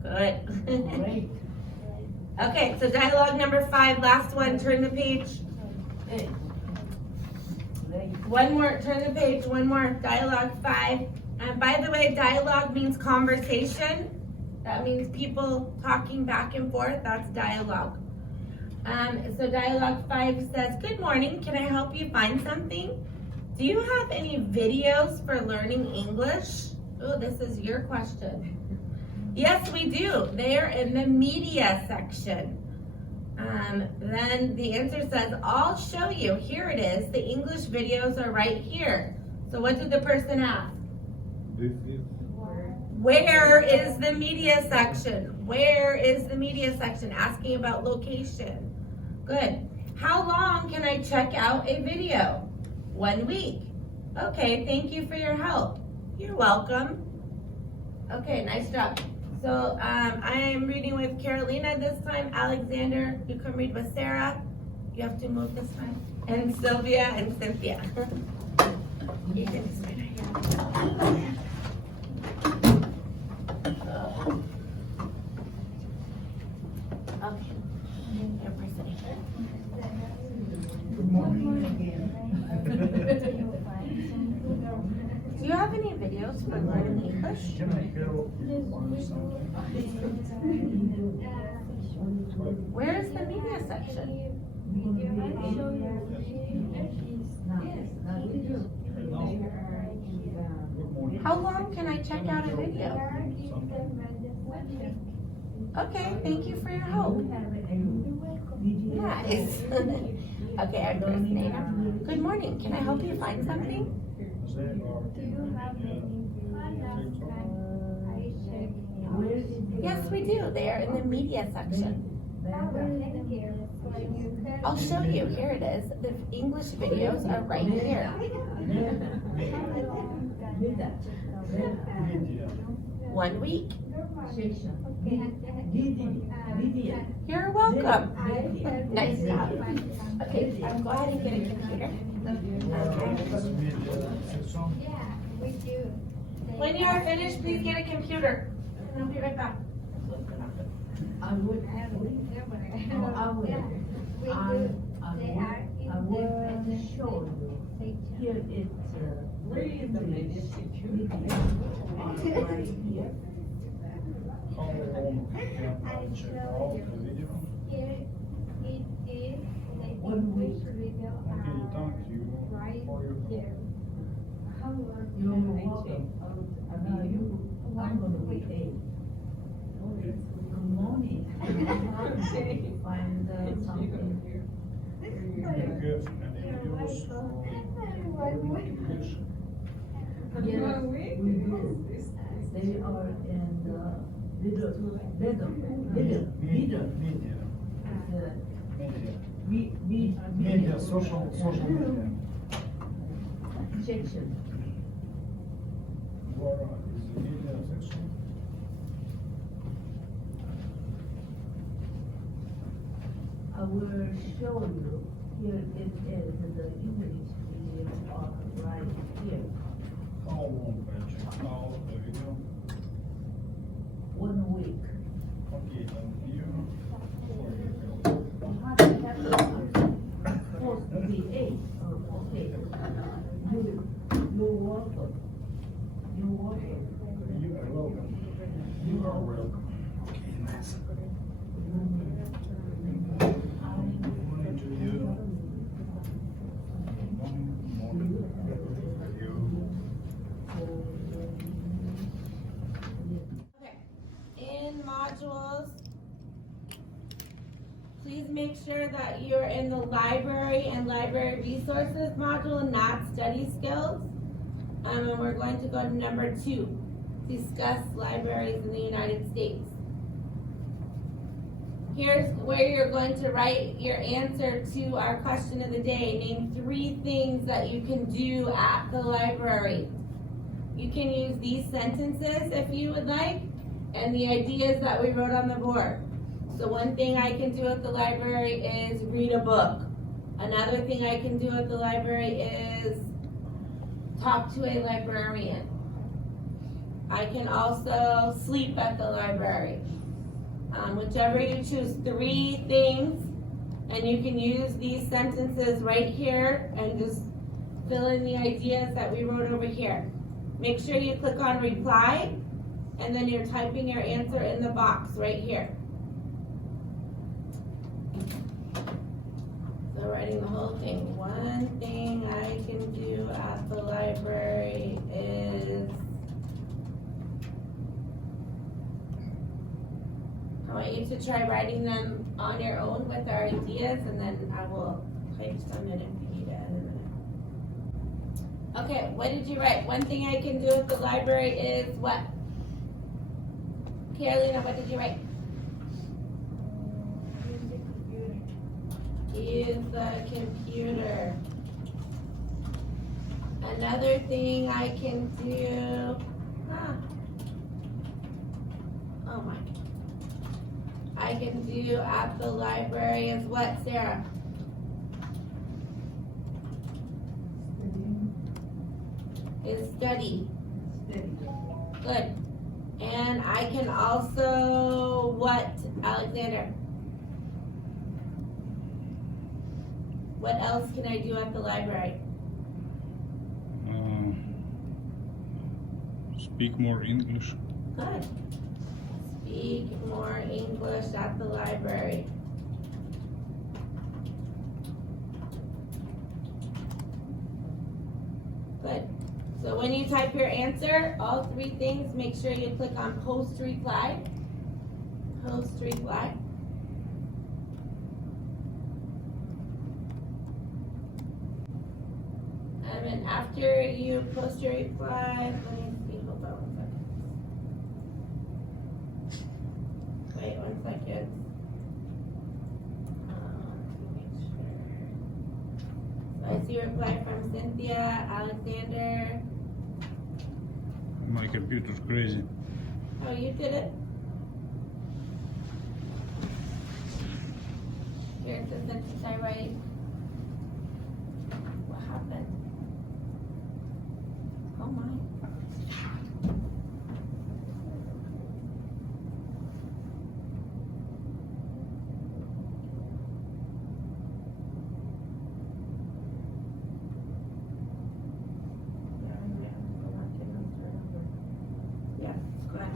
Good. great. Okay, so dialogue number 5, last one, turn the page. Great. One more, turn the page, one more, dialogue 5. And by the way, dialogue means conversation. That means people talking back and forth, that's dialogue. So dialogue 5 says, good morning, can I help you find something? Do you have any videos for learning English? Oh, this is your question. Yes, we do. They are in the media section. Then the answer says, I'll show you. Here it is. The English videos are right here. So what did the person ask? This is Where is the media section? Where is the media section? Asking about location. Good. How long can I check out a video? 1 week. Okay, thank you for your help. You're welcome. Okay, nice job. So I am reading with Carolina this time. Alexander, you can read with Sarah. You have to move this time. And Sylvia and Cynthia. You can sit right here. Okay. Everybody. Good morning again. Do you have any videos for learning English? Where is the media section? How long can I check out a video? Okay, thank you for your help. Nice. Okay, I'm Christina. Good morning, can I help you find something? Yes, we do. They are in the media section. I'll show you. Here it is. The English videos are right here. 1 week. You're welcome. Nice job. Okay, go ahead and get a computer. When you are finished, please get a computer. And I'll be right back. I would have it. No, I would. I will show you. Here it's, Where is the media section? how long can I check out the video? 1 week. Okay, thank you for your help. You're welcome. Now you, I'm gonna wait. Good morning. Find something. Yes, any videos for English? Yes, we do. They are in the video. Media. Media, social media. Section. Laura, is the media section? I will show you, here it is, the English video right here. How long, Patrick? How the video? 1 week. Okay, then you. Supposed to be 8, okay. You work. You are welcome. You are welcome. Okay, nice. Morning to you. Morning. Okay, in modules, please make sure that you're in the library and library resources module, not study skills. And we're going to go to number 2, discuss libraries in the United States. Here's where you're going to write your answer to our question of the day. Name 3 things that you can do at the library. You can use these sentences if you would like, and the ideas that we wrote on the board. So one thing I can do at the library is read a book. Another thing I can do at the library is talk to a librarian. I can also sleep at the library. Whichever you choose, 3 things, and you can use these sentences right here and just fill in the ideas that we wrote over here. Make sure you click on reply, and then you're typing your answer in the box right here. So writing the whole thing. One thing I can do at the library is, I want you to try writing them on your own with our ideas, and then I will type some in if you need it in a minute. Okay, what did you write? One thing I can do at the library is what? Carolina, what did you write? Use the computer. Another thing I can do, oh my. I can do at the library is what, Sarah? Is study. Good. And I can also, what, Alexander? What else can I do at the library? Speak more English. Good. Speak more English at the library. Good. So when you type your answer, all 3 things, make sure you click on post reply. Post reply. And then after you post your reply, let me see, hold on 1 second. Wait 1 second. Let me make sure. So I see a reply from Cynthia, Alexander. My computer's crazy. Oh, you did it? Here's the sentence I write. What happened? Oh my. Yes, go ahead.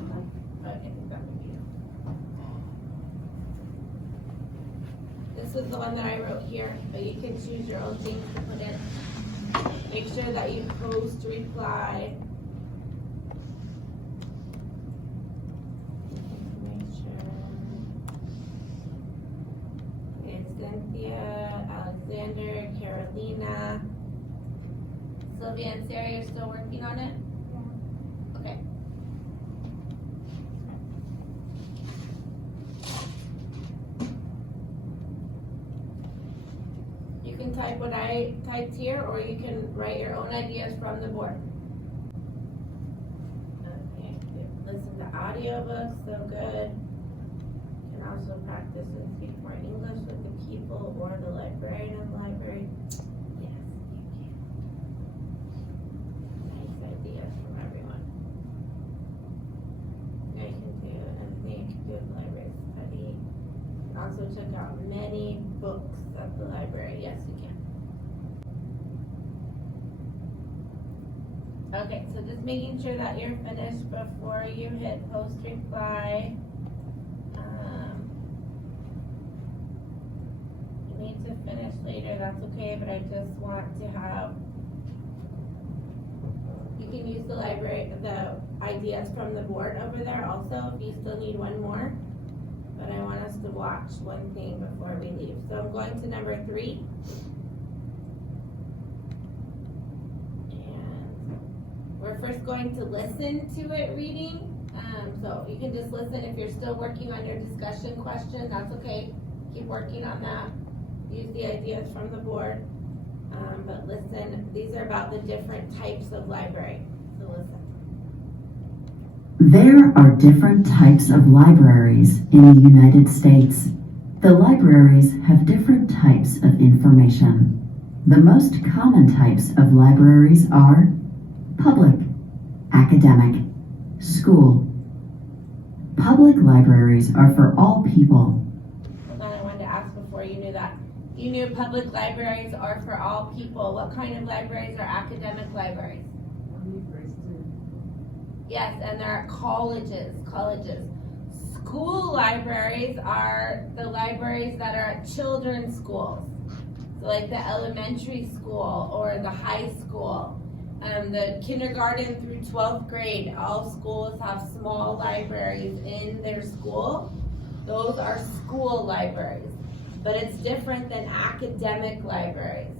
Okay, I think that would be it. This was the one that I wrote here, but you can choose your own things to put in. Make sure that you post reply. Make sure. It's Cynthia, Alexander, Carolina. Sylvia and Sarah, you're still working on it? Okay. slides here, or you can write your own ideas from the board. Okay, listen to audiobooks, so good. You can also practice and speak more English with the people or the librarian in the library. Yes, you can. Nice ideas from everyone. Yeah, you can do anything, you can do a library study. You can also check out many books at the library, yes, you can. Okay, so just making sure that you're finished before you hit post reply. You need to finish later, that's okay, but I just want to have, you can use the library, the ideas from the board over there also, if you still need one more. But I want us to watch one thing before we leave. So I'm going to number 3. We're first going to listen to it reading. So you can just listen. If you're still working on your discussion question, that's okay. Keep working on that. Use the ideas from the board. But listen, these are about the different types of library. So listen. There are different types of libraries in the United States. The libraries have different types of information. The most common types of libraries are public, academic, school. Public libraries are for all people. Hold on, I wanted to ask before you knew that. You knew public libraries are for all people. What kind of libraries are academic libraries? Only for students. Yes, and there are colleges. School libraries are the libraries that are at children's schools. So like the elementary school or the high school. The kindergarten through 12th grade, all schools have small libraries in their school. Those are school libraries. But it's different than academic libraries.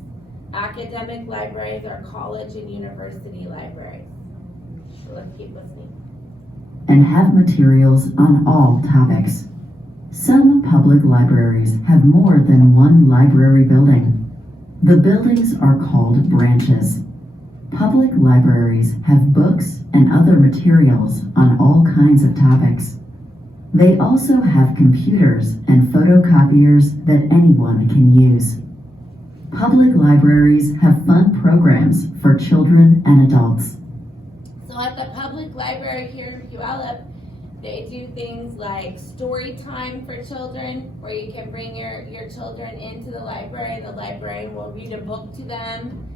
Academic libraries are college and university libraries. So let's keep listening. And have materials on all topics. Some public libraries have more than one library building. The buildings are called branches. Public libraries have books and other materials on all kinds of topics. They also have computers and photocopiers that anyone can use. Public libraries have fun programs for children and adults. So at the public library here in Puyallup, they do things like story time for children, where you can bring your children into the library. The librarian will read a book to them.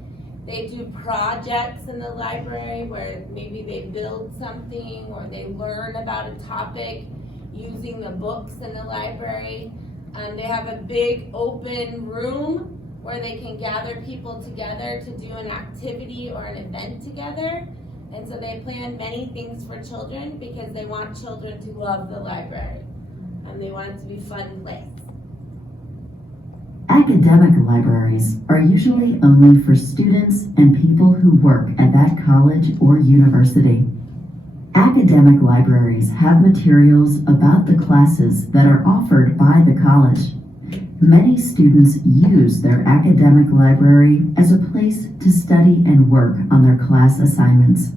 They do projects in the library where maybe they build something or they learn about a topic using the books in the library. They have a big open room where they can gather people together to do an activity or an event together. And so they plan many things for children because they want children to love the library. And they want it to be a fun place. Academic libraries are usually only for students and people who work at that college or university. Academic libraries have materials about the classes that are offered by the college. Many students use their academic library as a place to study and work on their class assignments.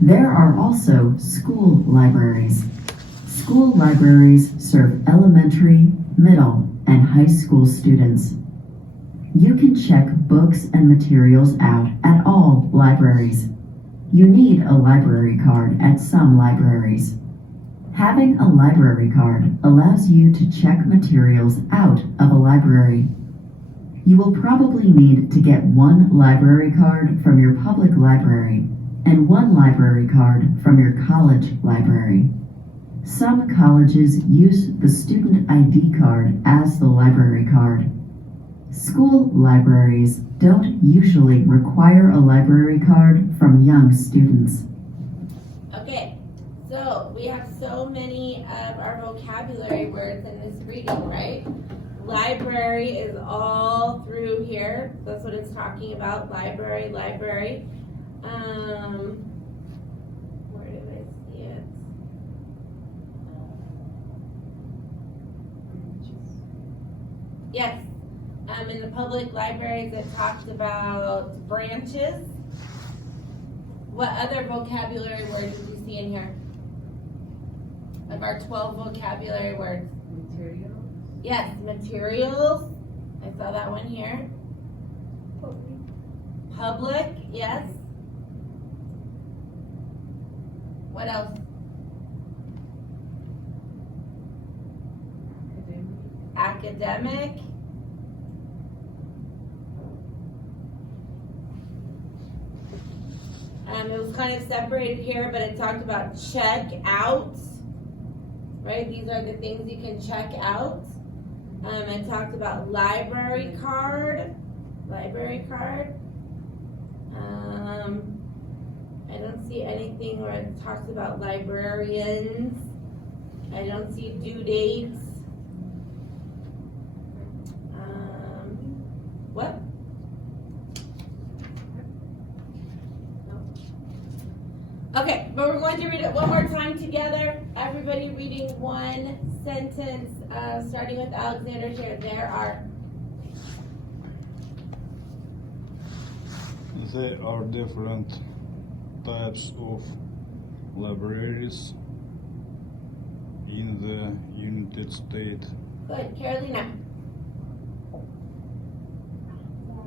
There are also school libraries. School libraries serve elementary, middle, and high school students. You can check books and materials out at all libraries. You need a library card at some libraries. Having a library card allows you to check materials out of a library. You will probably need to get one library card from your public library and one library card from your college library. Some colleges use the student ID card as the library card. School libraries don't usually require a library card from young students. Okay, so we have so many of our vocabulary words in this reading, right? Library is all through here. That's what it's talking about, library. Where did I see it? Yes, In the public libraries, it talks about branches. What other vocabulary words did you see in here? Of our 12 vocabulary words. Material. Yes, materials. I saw that one here. Public, yes. What else? Academic. Academic. It was kind of separated here, but it talked about check out. Right, these are the things you can check out. It talked about library card. Library card. I don't see anything where it talks about librarians. I don't see due dates. What? Okay, but we're going to read it one more time together. Everybody reading one sentence, starting with Alexander here. There are different types of libraries in the United States. good. Carolina.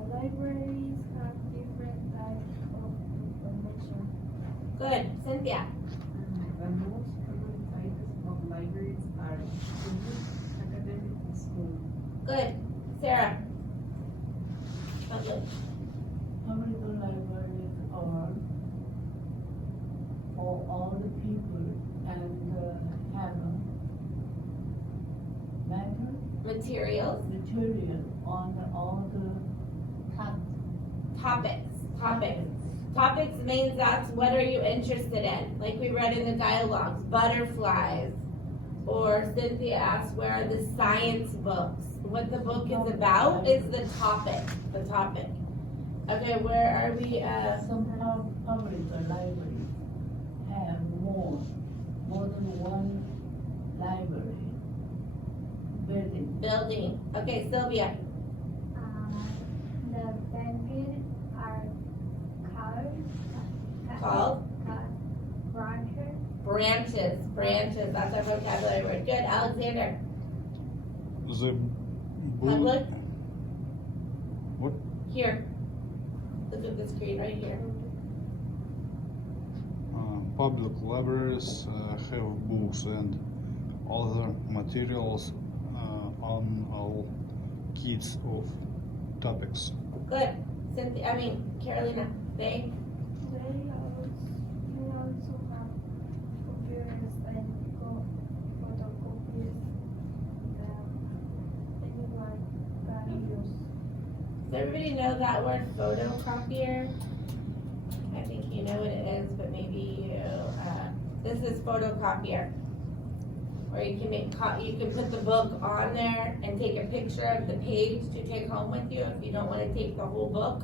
Libraries have different types of information. Good. Cynthia. The most common types of libraries are public, academic, and school. Good. Sarah. Public. Public libraries are for all the people and have matter, Materials. material on all the Topics. Topics means that's what are you interested in? Like we read in the dialogues, butterflies. Or Cynthia asked, where are the science books? What the book is about is the topic. The topic. Okay, where are we? Some public libraries have more than one library building. Building. Okay, Sylvia. The benches are Called? branches. Branches. That's our vocabulary word. Good. Alexander. The Public. What? Here. Look at the screen right here. Public libraries have books and other materials on all kinds of topics. Good. Cynthia. Carolina. They. You also have computers and photocopies that anyone can use. Does everybody know that word photocopier? I think you know what it is, but maybe you. This is photocopier, where you can you can put the book on there and take a picture of the page to take home with you if you don't want to take the whole book.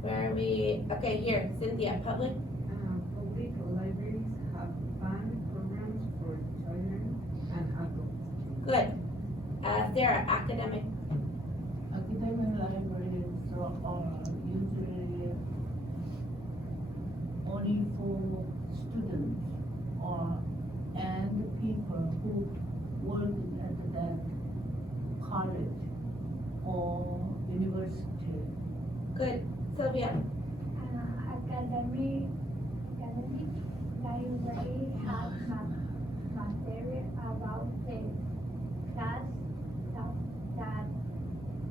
Where are we? Okay, here, Cynthia. Public. Public libraries have fun programs for children and adults. Good. Sarah. Academic. Academic libraries are usually only for students and people who work at that college or university. Good. Sylvia. Academic library have material about the class that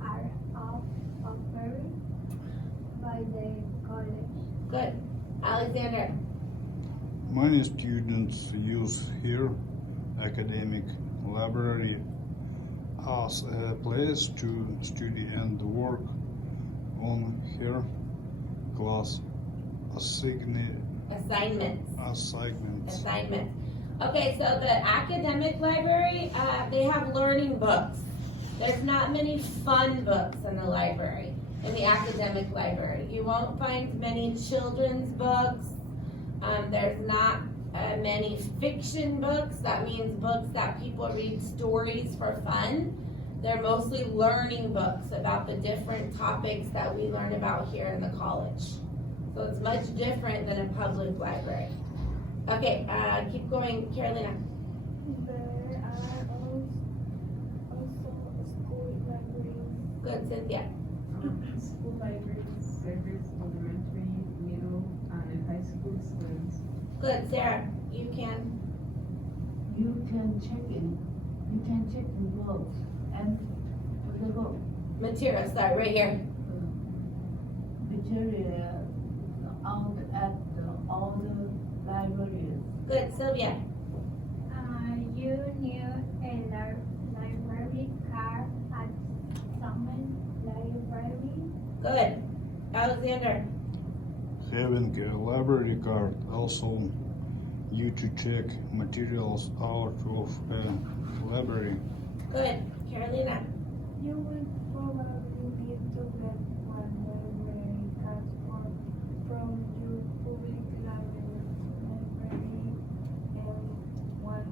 are offered by the college. Good. Alexander. Many students use here academic library as a place to study and work on her class assignments. Okay, so the academic library, they have learning books. There's not many fun books in the library, in the academic library. You won't find many children's books. There's not many fiction books. That means books that people read stories for fun. They're mostly learning books about the different topics that we learn about here in the college. So it's much different than a public library. Okay, keep going, Carolina. There are also school libraries. Good, Cynthia. School libraries service elementary, middle, and high school students. Good, Sarah. You can. You can check in books and the book Material, sorry, right here. material at all the libraries. Good, Sylvia. You need a library card at Summon Library. Good. Alexander. Having a library card also you to check materials out of a library. Good. Carolina. You will probably need to get one library card from your public library and one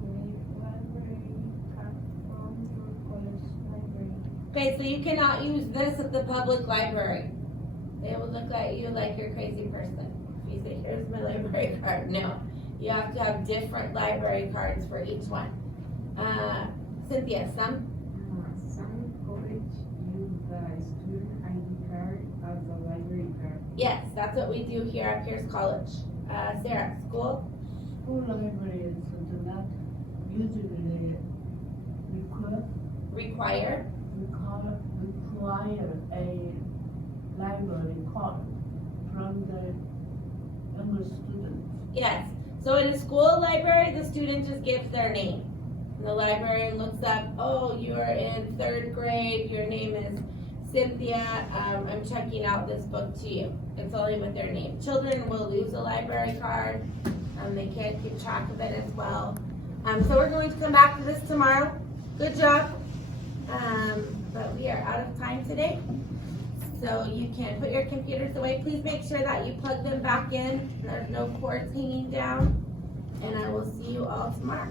library card from your college library. Okay, so you cannot use this at the public library. They will look at you like you're a crazy person. If you say, here's my library card. No, you have to have different library cards for each one. Cynthia, some? Some college use the student ID card as a library card. Yes, that's what we do here at Pierce College. Sarah, school? School libraries do not usually Require? require a library card from the younger students. Yes. So in a school library, the student just gives their name. And the librarian looks up, oh, you are in 3rd grade, your name is Cynthia, I'm checking out this book to you. It's only with their name. Children will lose a library card. They can't keep track of it as well. So we're going to come back to this tomorrow. Good job. But we are out of time today. So you can put your computers away. Please make sure that you plug them back in. There's no cords hanging down. And I will see you all tomorrow.